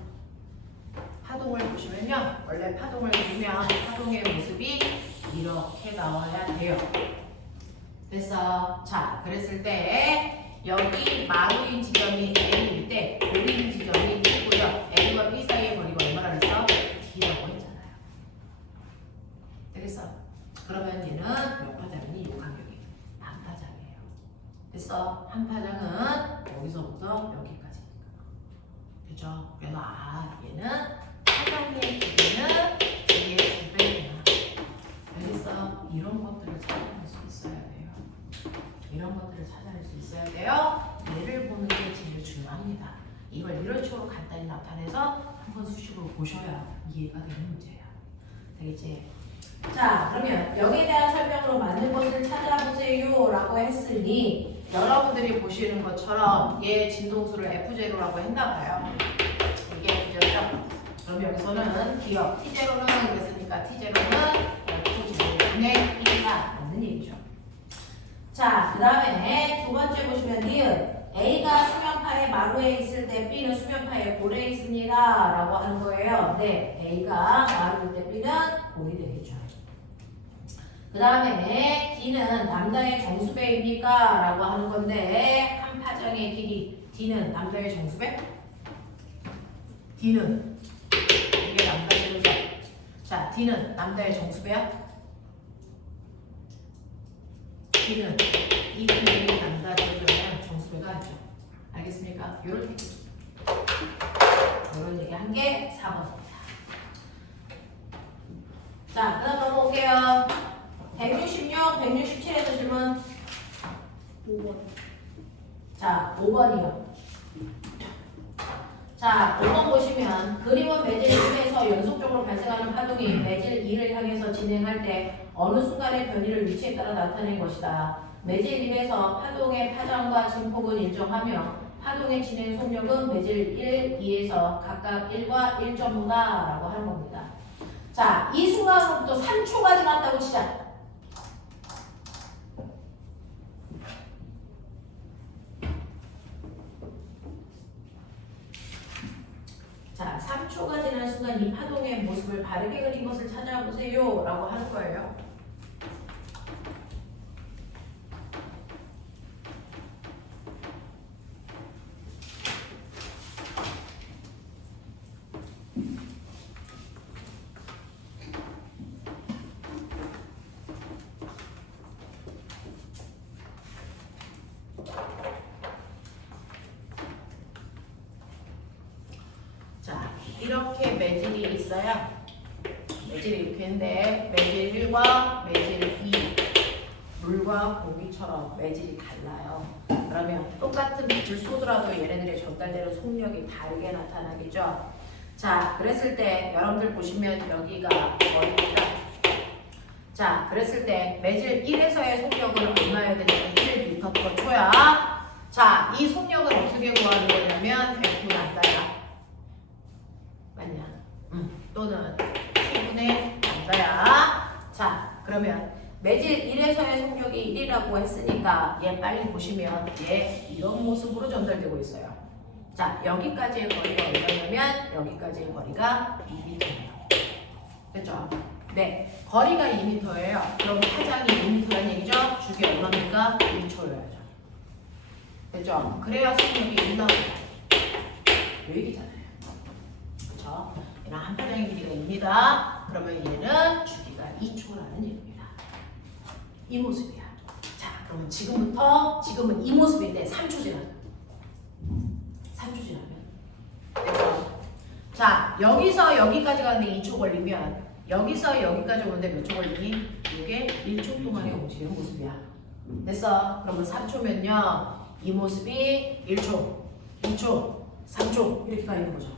파동을 보시면요. 원래 파동을 그리면 파동의 모습이 이렇게 나와야 돼요. 됐어? 자, 그랬을 때 여기 마루인 지점이 A일 때 골인 지점이 T고요. A와 B 사이의 거리가 얼마나 됐어? D라고 했잖아요. 되겠어? 그러면 얘는 몇 파장이니? 이 간격이 반 파장이에요. 됐어? 한 파장은 여기서부터 여기까지니까. 됐죠? 그래서 얘는 파장의 길이는 얘의 2배구나. 알겠어? 이런 것들을 찾아낼 수 있어야 돼요. 얘를 보는 게 제일 중요합니다. 이걸 이런 식으로 간단히 나타내서 한번 수식으로 보셔야 이해가 되는 문제예요. 되겠지? 자, 그러면 여기에 대한 설명으로 맞는 것을 찾아보세요 라고 했으니 여러분들이 보시는 것처럼 얘 진동수를 F0라고 했나봐요. 이게 F제로죠? 그럼 여기서는 기억 T0는 그랬으니까 T0는 F0분의 1가 맞는 얘기죠. 자, 그 다음에 두 번째 보시면 니은 A가 수면파의 마루에 있을 때 B는 수면파의 골에 있습니다 라고 하는 거예요. 네, A가 마루일 때 B는 골이 되겠죠. 그 다음에 D는 남자의 정수배입니까? 라고 하는 건데 한 파장의 길이 D는 남자의 정수배? D는 이게 남자의 정수배. 자, D는 남자의 정수배야? D는 이 길이 남자의 정수배가 아니죠. 알겠습니까? 요런 얘기 한 게 4번입니다. 자, 그 다음 넘어올게요. 166, 167에서 질문. 5번. 자, 5번이요. 자, 5번 보시면 그림은 매질 1에서 연속적으로 발생하는 파동이 매질 2를 향해서 진행할 때 어느 순간의 변이를 위치에 따라 나타낸 것이다. 매질 1에서 파동의 파장과 진폭은 일정하며 파동의 진행 속력은 매질 1, 2에서 각각 1과 1.5다 라고 하는 겁니다. 자, 이 순간으로부터 3초가 지났다고 치자. 자, 3초가 지난 순간 이 파동의 모습을 바르게 그린 것을 찾아보세요 라고 하는 거예요. 자, 이렇게 매질이 있어요. 매질이 이렇게 있는데 매질 1과 매질 2 물과 공기처럼 매질이 달라요. 그러면 똑같은 빛을 쏘더라도 얘네들의 전달되는 속력이 다르게 나타나겠죠. 자, 그랬을 때 여러분들 보시면 여기가 거리입니다. 자, 그랬을 때 매질 1에서의 속력은 얼마여야 되냐면 1m/초야. 자, 이 속력을 어떻게 구하는 거냐면 F 난다야. 맞냐? 또는 T분의 난다야. 자, 그러면 매질 1에서의 속력이 1이라고 했으니까 얘 빨리 보시면 얘 이런 모습으로 전달되고 있어요. 자, 여기까지의 거리가 얼마냐면 여기까지의 거리가 2m예요. 됐죠? 네, 거리가 2m예요. 그럼 파장이 2m란 얘기죠? 주기 얼마입니까? 1초여야죠. 됐죠? 그래야 속력이 1 나옵니다. 요 얘기잖아요. 그렇죠? 얘는 한 파장의 길이가 2입니다. 그러면 얘는 주기가 2초라는 얘기입니다. 이 모습이야. 자, 그럼 지금부터 지금은 이 모습인데 3초 지나면 3초 지나면 됐죠? 자, 여기서 여기까지 가는데 2초 걸리면 여기서 여기까지 오는데 몇 초 걸리니? 이게 1초 동안에 움직이는 모습이야. 됐어? 그러면 3초면요 이 모습이 1초, 2초, 3초 이렇게 가 있는 거죠.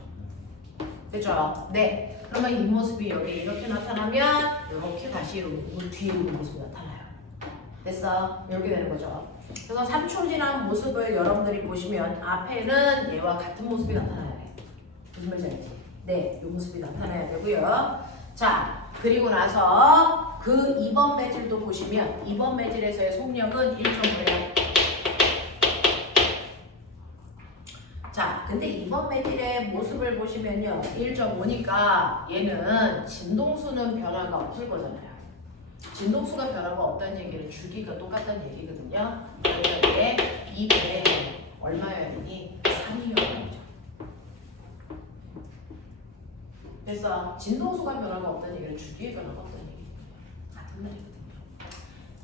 됐죠? 네. 그러면 이 모습이 여기 이렇게 나타나면 이렇게 다시 뒤에 오는 모습이 나타나요. 됐어? 이렇게 되는 거죠. 그래서 3초 지난 모습을 여러분들이 보시면 앞에는 얘와 같은 모습이 나타나야 돼. 무슨 말인지 알지? 네, 이 모습이 나타나야 되고요. 자, 그리고 나서 그 2번 매질도 보시면 2번 매질에서의 속력은 1.5야. 자, 근데 2번 매질의 모습을 보시면요 1.5니까 얘는 진동수는 변화가 없을 거잖아요. 진동수가 변화가 없다는 얘기는 주기가 똑같다는 얘기거든요. 그래서 얘 2배 얼마여야 되니? 3이어야 되죠. 그래서 진동수가 변화가 없다는 얘기는 주기의 변화가 없다는 얘기예요. 같은 말이거든요.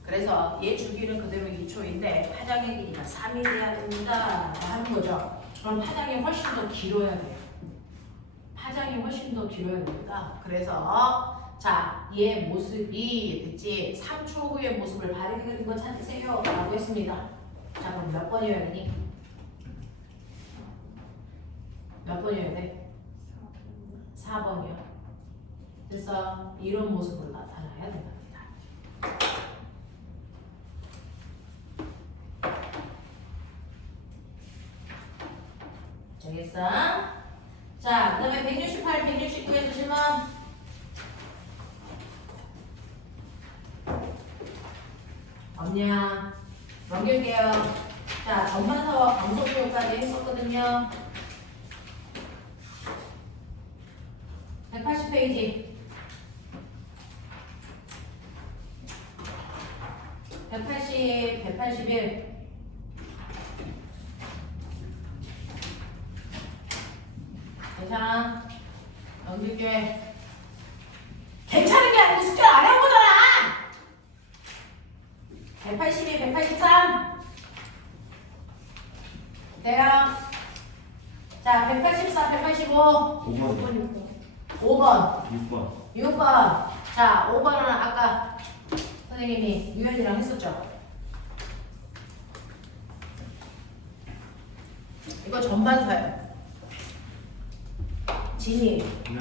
그래서 얘 주기는 그대로 2초인데 파장의 길이가 3이 돼야 된다 하는 거죠. 그럼 파장이 훨씬 더 길어야 돼요. 파장이 훨씬 더 길어야 됩니다. 그래서 자, 얘 모습이 됐지? 3초 후의 모습을 바르게 그린 거 찾으세요 라고 했습니다. 자, 그럼 몇 번이어야 되니? 몇 번이어야 돼? 4번이요. 그래서 이런 모습으로 나타나야 된답니다. 되겠어? 자, 그 다음에 168, 169에서 질문. 없냐? 넘길게요. 자, 전반사와 광속교까지 했었거든요. 180페이지. 180, 181. 괜찮아? 넘길게. 괜찮은 게 아니고 숙제 안 한 거잖아! 182, 183. 돼요? 자, 184, 185. 5번, 5번. 6번. 6번. 자, 5번은 아까 선생님이 유연이랑 했었죠? 이거 전반사예요. 진이, 네.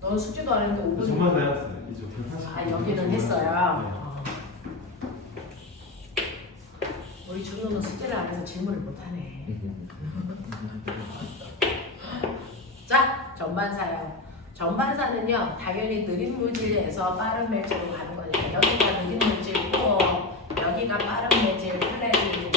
넌 숙제도 안 했는데 5번. 정말 잘했어요. 이제 180. 아, 여기는 했어요. 우리 준호는 숙제를 안 해서 질문을 못 하네. 자, 전반사요. 전반사는요, 당연히 느린 물질에서 빠른 매질로 가는 거니까 여기가 느린 물질이고 여기가 빠른 매질 플레이로.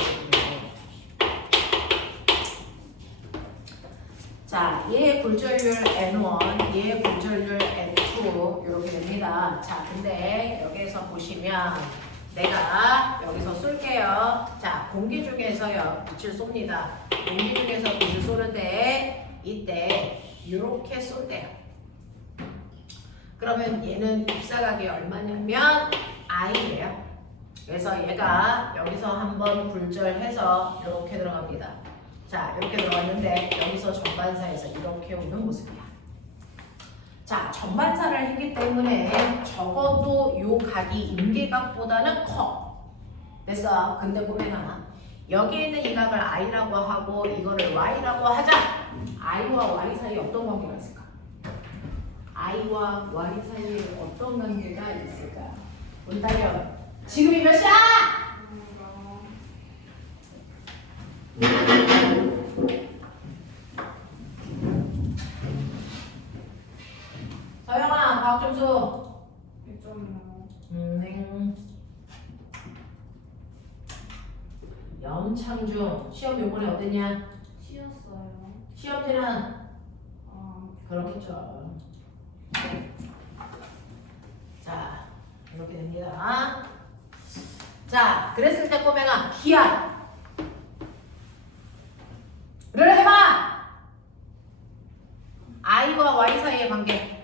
자, 얘의 굴절률 N1, 얘의 굴절률 N2 이렇게 됩니다. 자, 근데 여기에서 보시면 내가 여기서 쏠게요. 자, 공기 중에서요, 빛을 쏩니다. 공기 중에서 빛을 쏘는데 이때 이렇게 쏜대요. 그러면 얘는 입사각이 얼마냐면 I예요. 그래서 얘가 여기서 한번 굴절해서 이렇게 들어갑니다. 자, 이렇게 들어갔는데 여기서 전반사에서 이렇게 오는 모습이야. 자, 전반사를 했기 때문에 적어도 요 각이 임계각보다는 커. 됐어. 근데 보면 여기에 있는 이 각을 I라고 하고 이거를 Y라고 하자. I와 Y 사이에 어떤 관계가 있을까? I와 Y 사이에 어떤 관계가 있을까? 문다현, 지금이 몇 시야? 서영아, 과학 점수. 1.5. 연창중 시험 요번에 어땠냐? 쉬었어요. 시험지는 아, 그렇겠죠. 자, 이렇게 됩니다. 자, 그랬을 때 꼬맹아 기하를 해봐. I와 Y 사이의 관계.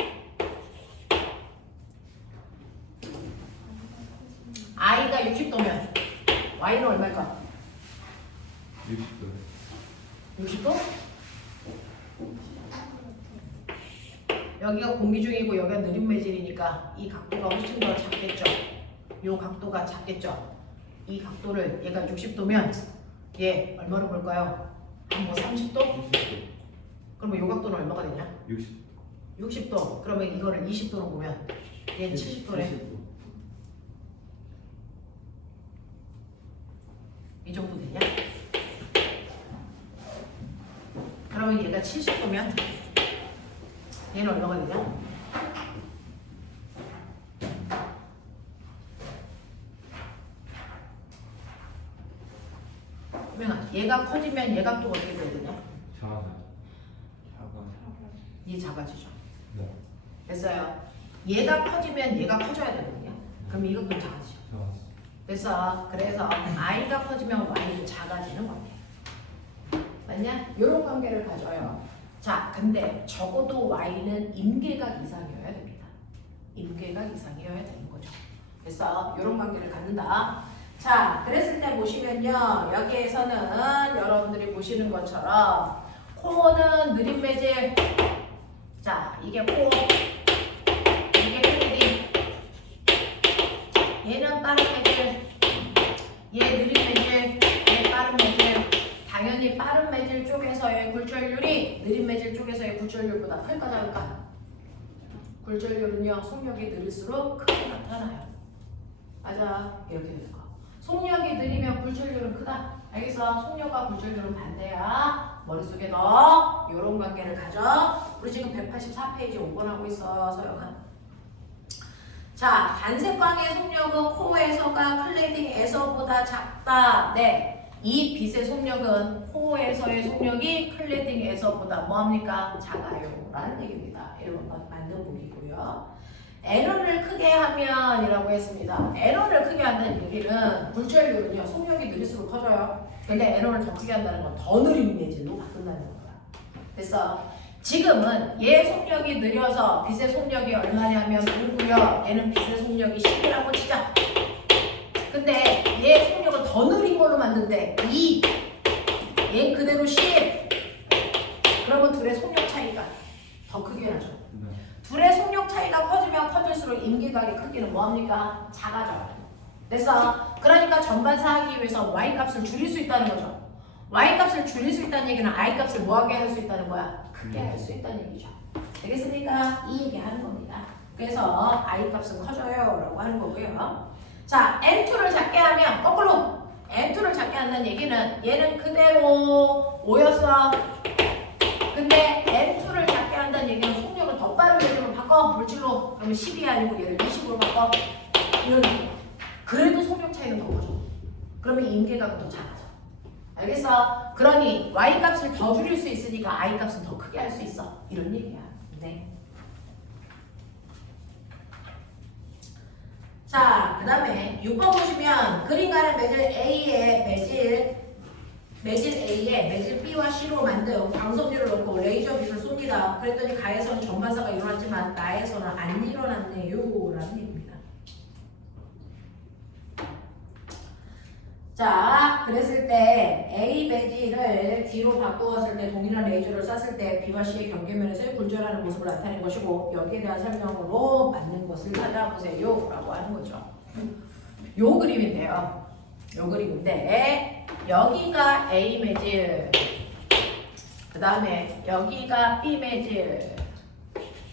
I가 60도면 Y는 얼마일까? 60도. 60도? 여기가 공기 중이고 여기가 느린 매질이니까 이 각도가 훨씬 더 작겠죠. 이 각도가 작겠죠. 이 각도를 얘가 60도면 얘 얼마로 볼까요? 뭐 30도? 60도. 그러면 이 각도는 얼마가 되냐? 60도. 60도. 그러면 이거를 20도로 보면 얘 70도래. 이 정도 되냐? 그러면 얘가 70도면 얘는 얼마가 되냐? 그러면 얘가 커지면 얘 각도가 어떻게 돼야 되냐? 작아요. 얘 작아지죠. 네. 됐어요. 얘가 커지면 얘가 커져야 되거든요. 그럼 이 각도는 작아지죠. 작았어. 됐어. 그래서 I가 커지면 Y도 작아지는 관계. 맞냐? 이런 관계를 가져요. 자, 근데 적어도 Y는 임계각 이상이어야 됩니다. 임계각 이상이어야 되는 거죠. 그래서 이런 관계를 갖는다. 자, 그랬을 때 보시면요. 여기에서는 여러분들이 보시는 것처럼 코어는 느린 매질. 자, 이게 코어. 이게 클리딩. 얘는 빠른 매질. 얘 느린 매질. 얘 빠른 매질. 당연히 빠른 매질 쪽에서의 굴절률이 느린 매질 쪽에서의 굴절률보다 클까 작을까? 굴절률은요, 속력이 느릴수록 크게 나타나요. 맞아. 이렇게 되는 거. 속력이 느리면 굴절률은 크다. 알겠어? 속력과 굴절률은 반대야. 머릿속에 넣어. 이런 관계를 가져. 우리 지금 184페이지 5번 하고 있어, 서영아. 자, 단색광의 속력은 코어에서가 클레딩에서보다 작다. 네. 이 빛의 속력은 코어에서의 속력이 클레딩에서보다 뭐합니까? 작아요. 라는 얘기입니다. 1번 만들어보기고요. n원을 크게 하면이라고 했습니다. n원을 크게 한다는 얘기는 굴절율은요 속력이 느릴수록 커져요. 근데 n원을 더 크게 한다는 건 더 느린 매질로 바꾼다는 거야. 그래서 지금은 얘 속력이 느려서 빛의 속력이 얼마냐면 5고요. 얘는 빛의 속력이 10이라고 치자. 근데 얘 속력을 더 느린 걸로 만든대. 2. 얘 그대로 10. 그러면 둘의 속력 차이가 더 크게 나죠. 네. 둘의 속력 차이가 커지면 커질수록 임계각의 크기는 뭐합니까? 작아져요. 그래서 그러니까 전반사 하기 위해서 y값을 줄일 수 있다는 거죠. y값을 줄일 수 있다는 얘기는 i값을 뭐하게 할 수 있다는 거야? 크게 할 수 있다는 얘기죠. 되겠습니까? 이 얘기 하는 겁니다. 그래서 i값은 커져요 라고 하는 거고요. 자, n2를 작게 하면 거꾸로 n2를 작게 한다는 얘기는 얘는 그대로 5였어. 근데 n2를 작게 한다는 얘기는 속력을 더 빠른 매듭으로 바꿔 물질로. 그러면 10이 아니고 얘를 20으로 바꿔. 이런 얘기야. 그래도 속력 차이는 더 커져. 그러면 임계각은 더 작아져. 알겠어? 그러니 y값을 더 줄일 수 있으니까 i값은 더 크게 할 수 있어. 이런 얘기야. 네. 자, 그 다음에 6번 보시면 그림 가는 매질 A의 매질 A에 매질 B와 C로 만든 광선유를 넣고 레이저 빛을 쏩니다. 그랬더니 가에서는 전반사가 일어났지만 나에서는 안 일어났네요 라는 얘기입니다. 자, 그랬을 때 A 매질을 D로 바꾸었을 때 동일한 레이저를 쐈을 때 B와 C의 경계면에서의 굴절하는 모습을 나타낸 것이고 여기에 대한 설명으로 맞는 것을 찾아보세요 라고 하는 거죠. 요 그림인데요. 요 그림인데 여기가 A 매질, 그 다음에 여기가 B 매질,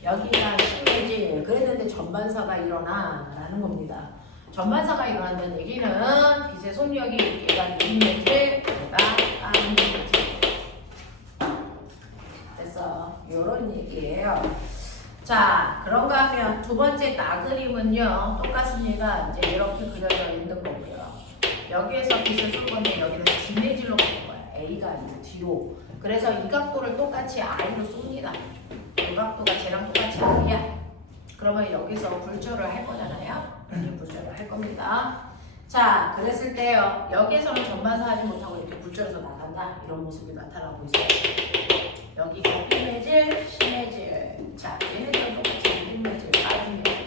여기가 C 매질. 그랬는데 전반사가 일어나 라는 겁니다. 전반사가 일어난다는 얘기는 빛의 속력이 얘가 긴 매질, 얘가 다른 매질. 그래서 요런 얘기예요. 자, 그런가 하면 두 번째 나그림은요 똑같습니다. 이제 이렇게 그려져 있는 거고요. 여기에서 빛을 쏠 건데 여기는 D매질로 가는 거야. A가 아니고 D로. 그래서 이 각도를 똑같이 I로 쏩니다. 이 각도가 쟤랑 똑같이 I야. 그러면 여기서 굴절을 할 거잖아요. 이렇게 굴절을 할 겁니다. 자, 그랬을 때요. 여기에서는 전반사 하지 못하고 이렇게 굴절해서 나간다. 이런 모습이 나타나고 있어요. 여기가 B매질, C매질. 자, 얘네들은 똑같이 B매질, I매질.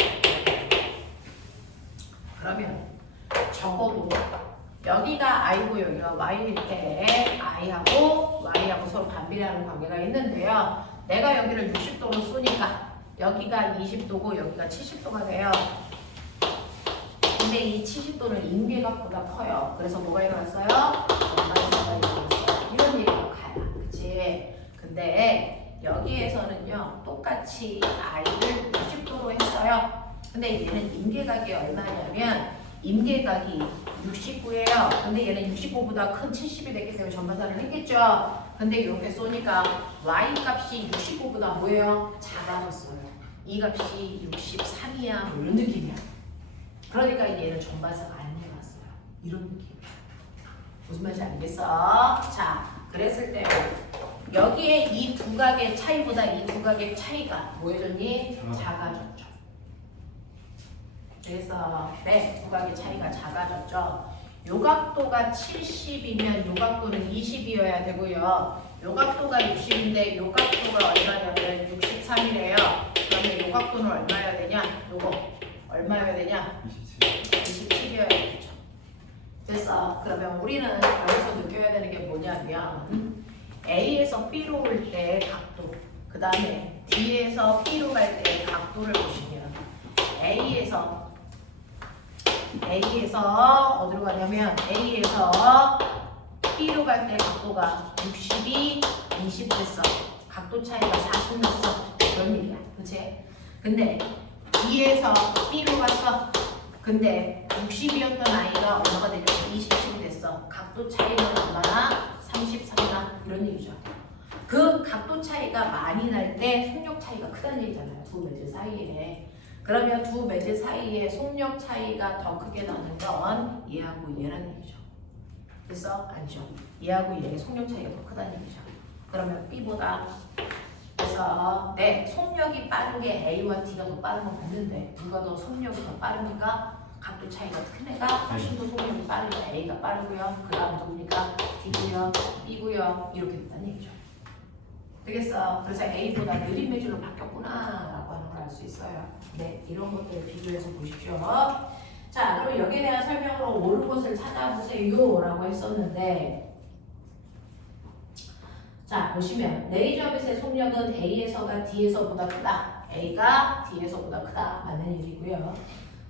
그러면 적어도 여기가 I고 여기가 Y일 때 Y하고 서로 반비례하는 관계가 있는데요. 내가 여기를 60도로 쏘니까 여기가 20도고 여기가 70도가 돼요. 근데 이 70도는 임계각보다 커요. 그래서 뭐가 일어났어요? 전반사가 일어났어요. 이런 얘기가 가요. 그치? 근데 여기에서는요 똑같이 I를 60도로 했어요. 근데 얘는 임계각이 얼마냐면 임계각이 69예요. 근데 얘는 65보다 큰 70이 됐기 때문에 전반사를 했겠죠. 근데 이렇게 쏘니까 Y 값이 65보다 뭐예요? 작아졌어요. 이 값이 63이야. 이런 느낌이야. 그러니까 얘는 전반사가 안 일어났어요. 이런 느낌이야. 무슨 말인지 알겠어? 자, 그랬을 때 여기에 이 두 각의 차이보다 이 두 각의 차이가 뭐해졌니? 작아졌죠. 그래서 네, 두 각의 차이가 작아졌죠. 요 각도가 70이면 요 각도는 20이어야 되고요. 요 각도가 60인데 요 각도가 얼마냐면 63이래요. 그러면 요 각도는 얼마여야 되냐? 요거 얼마여야 되냐? 27이어야 되죠. 그래서 그러면 우리는 여기서 느껴야 되는 게 뭐냐면 A에서 B로 올 때 각도, 그 다음에 D에서 B로 갈 때 각도를 보시면 A에서 어디로 가냐면 A에서 B로 갈 때 각도가 60이 20 됐어. 각도 차이가 40 났어. 그런 얘기야. 그치? 근데 D에서 B로 갔어. 근데 60이었던 아이가 얼마가 되죠? 27이 됐어. 각도 차이는 얼마나? 33나? 이런 얘기죠. 그 각도 차이가 많이 날 때 속력 차이가 크다는 얘기잖아요. 두 매질 사이에. 그러면 두 매질 사이에 속력 차이가 더 크게 나는 건 얘하고 얘라는 얘기죠. 그래서 아니죠. 얘하고 얘의 속력 차이가 더 크다는 얘기죠. 그러면 B보다 그래서 됐어. 네, 속력이 빠른 게 A와 D가 더 빠른 건 맞는데 누가 더 속력이 더 빠릅니까? 각도 차이가 큰 애가 훨씬 더 속력이 빠르고 A가 빠르고요. 그 다음 누굽니까? D고요, B고요. 이렇게 된다는 얘기죠. 되겠어. 그래서 A보다 느린 매질로 바뀌었구나 라고 하는 걸 알 수 있어요. 네, 이런 것들을 비교해서 보십시오. 자, 그럼 여기에 대한 설명으로 옳은 것을 찾아보세요 라고 했었는데 자, 보시면 레이저빛의 속력은 A에서가 D에서보다 크다. A가 D에서보다 크다. 맞는 얘기고요.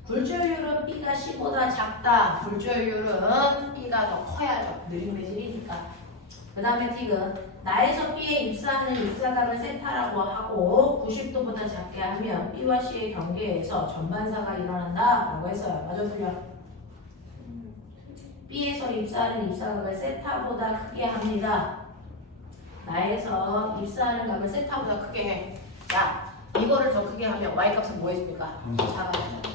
굴절율은 B가 C보다 작다. 굴절율은 B가 더 커야죠. 느린 매질이니까. 그 다음에 틱은 나에서 B에 입사하는 입사각을 세타라고 하고 90도보다 작게 하면 B와 C의 경계에서 전반사가 일어난다 라고 했어요. 맞아 틀려? B에서 입사하는 입사각을 세타보다 크게 합니다. 나에서 입사하는 값을 세타보다 크게 해. 야, 이거를 더 크게 하면 Y값은 뭐 해줍니까? 작아지죠.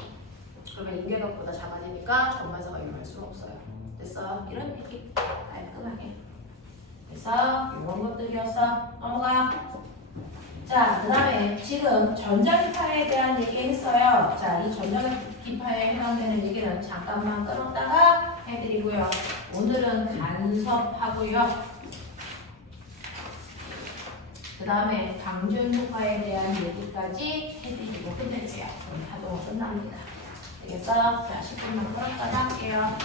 그러면 인계각보다 작아지니까 전반사가 일어날 수는 없어요. 됐어? 이런 얘기 깔끔하게. 그래서 이런 것들이었어. 넘어가. 자, 그 다음에 지금 전자기파에 대한 얘기 했어요. 자, 이 전자기파에 해당되는 얘기는 잠깐만 끊었다가 해드리고요. 오늘은 간섭하고요. 그 다음에 강준효과에 대한 얘기까지 해드리고 끝낼게요. 그럼 파동은 끝납니다. 되겠어? 자, 10분만 끊었다가 할게요.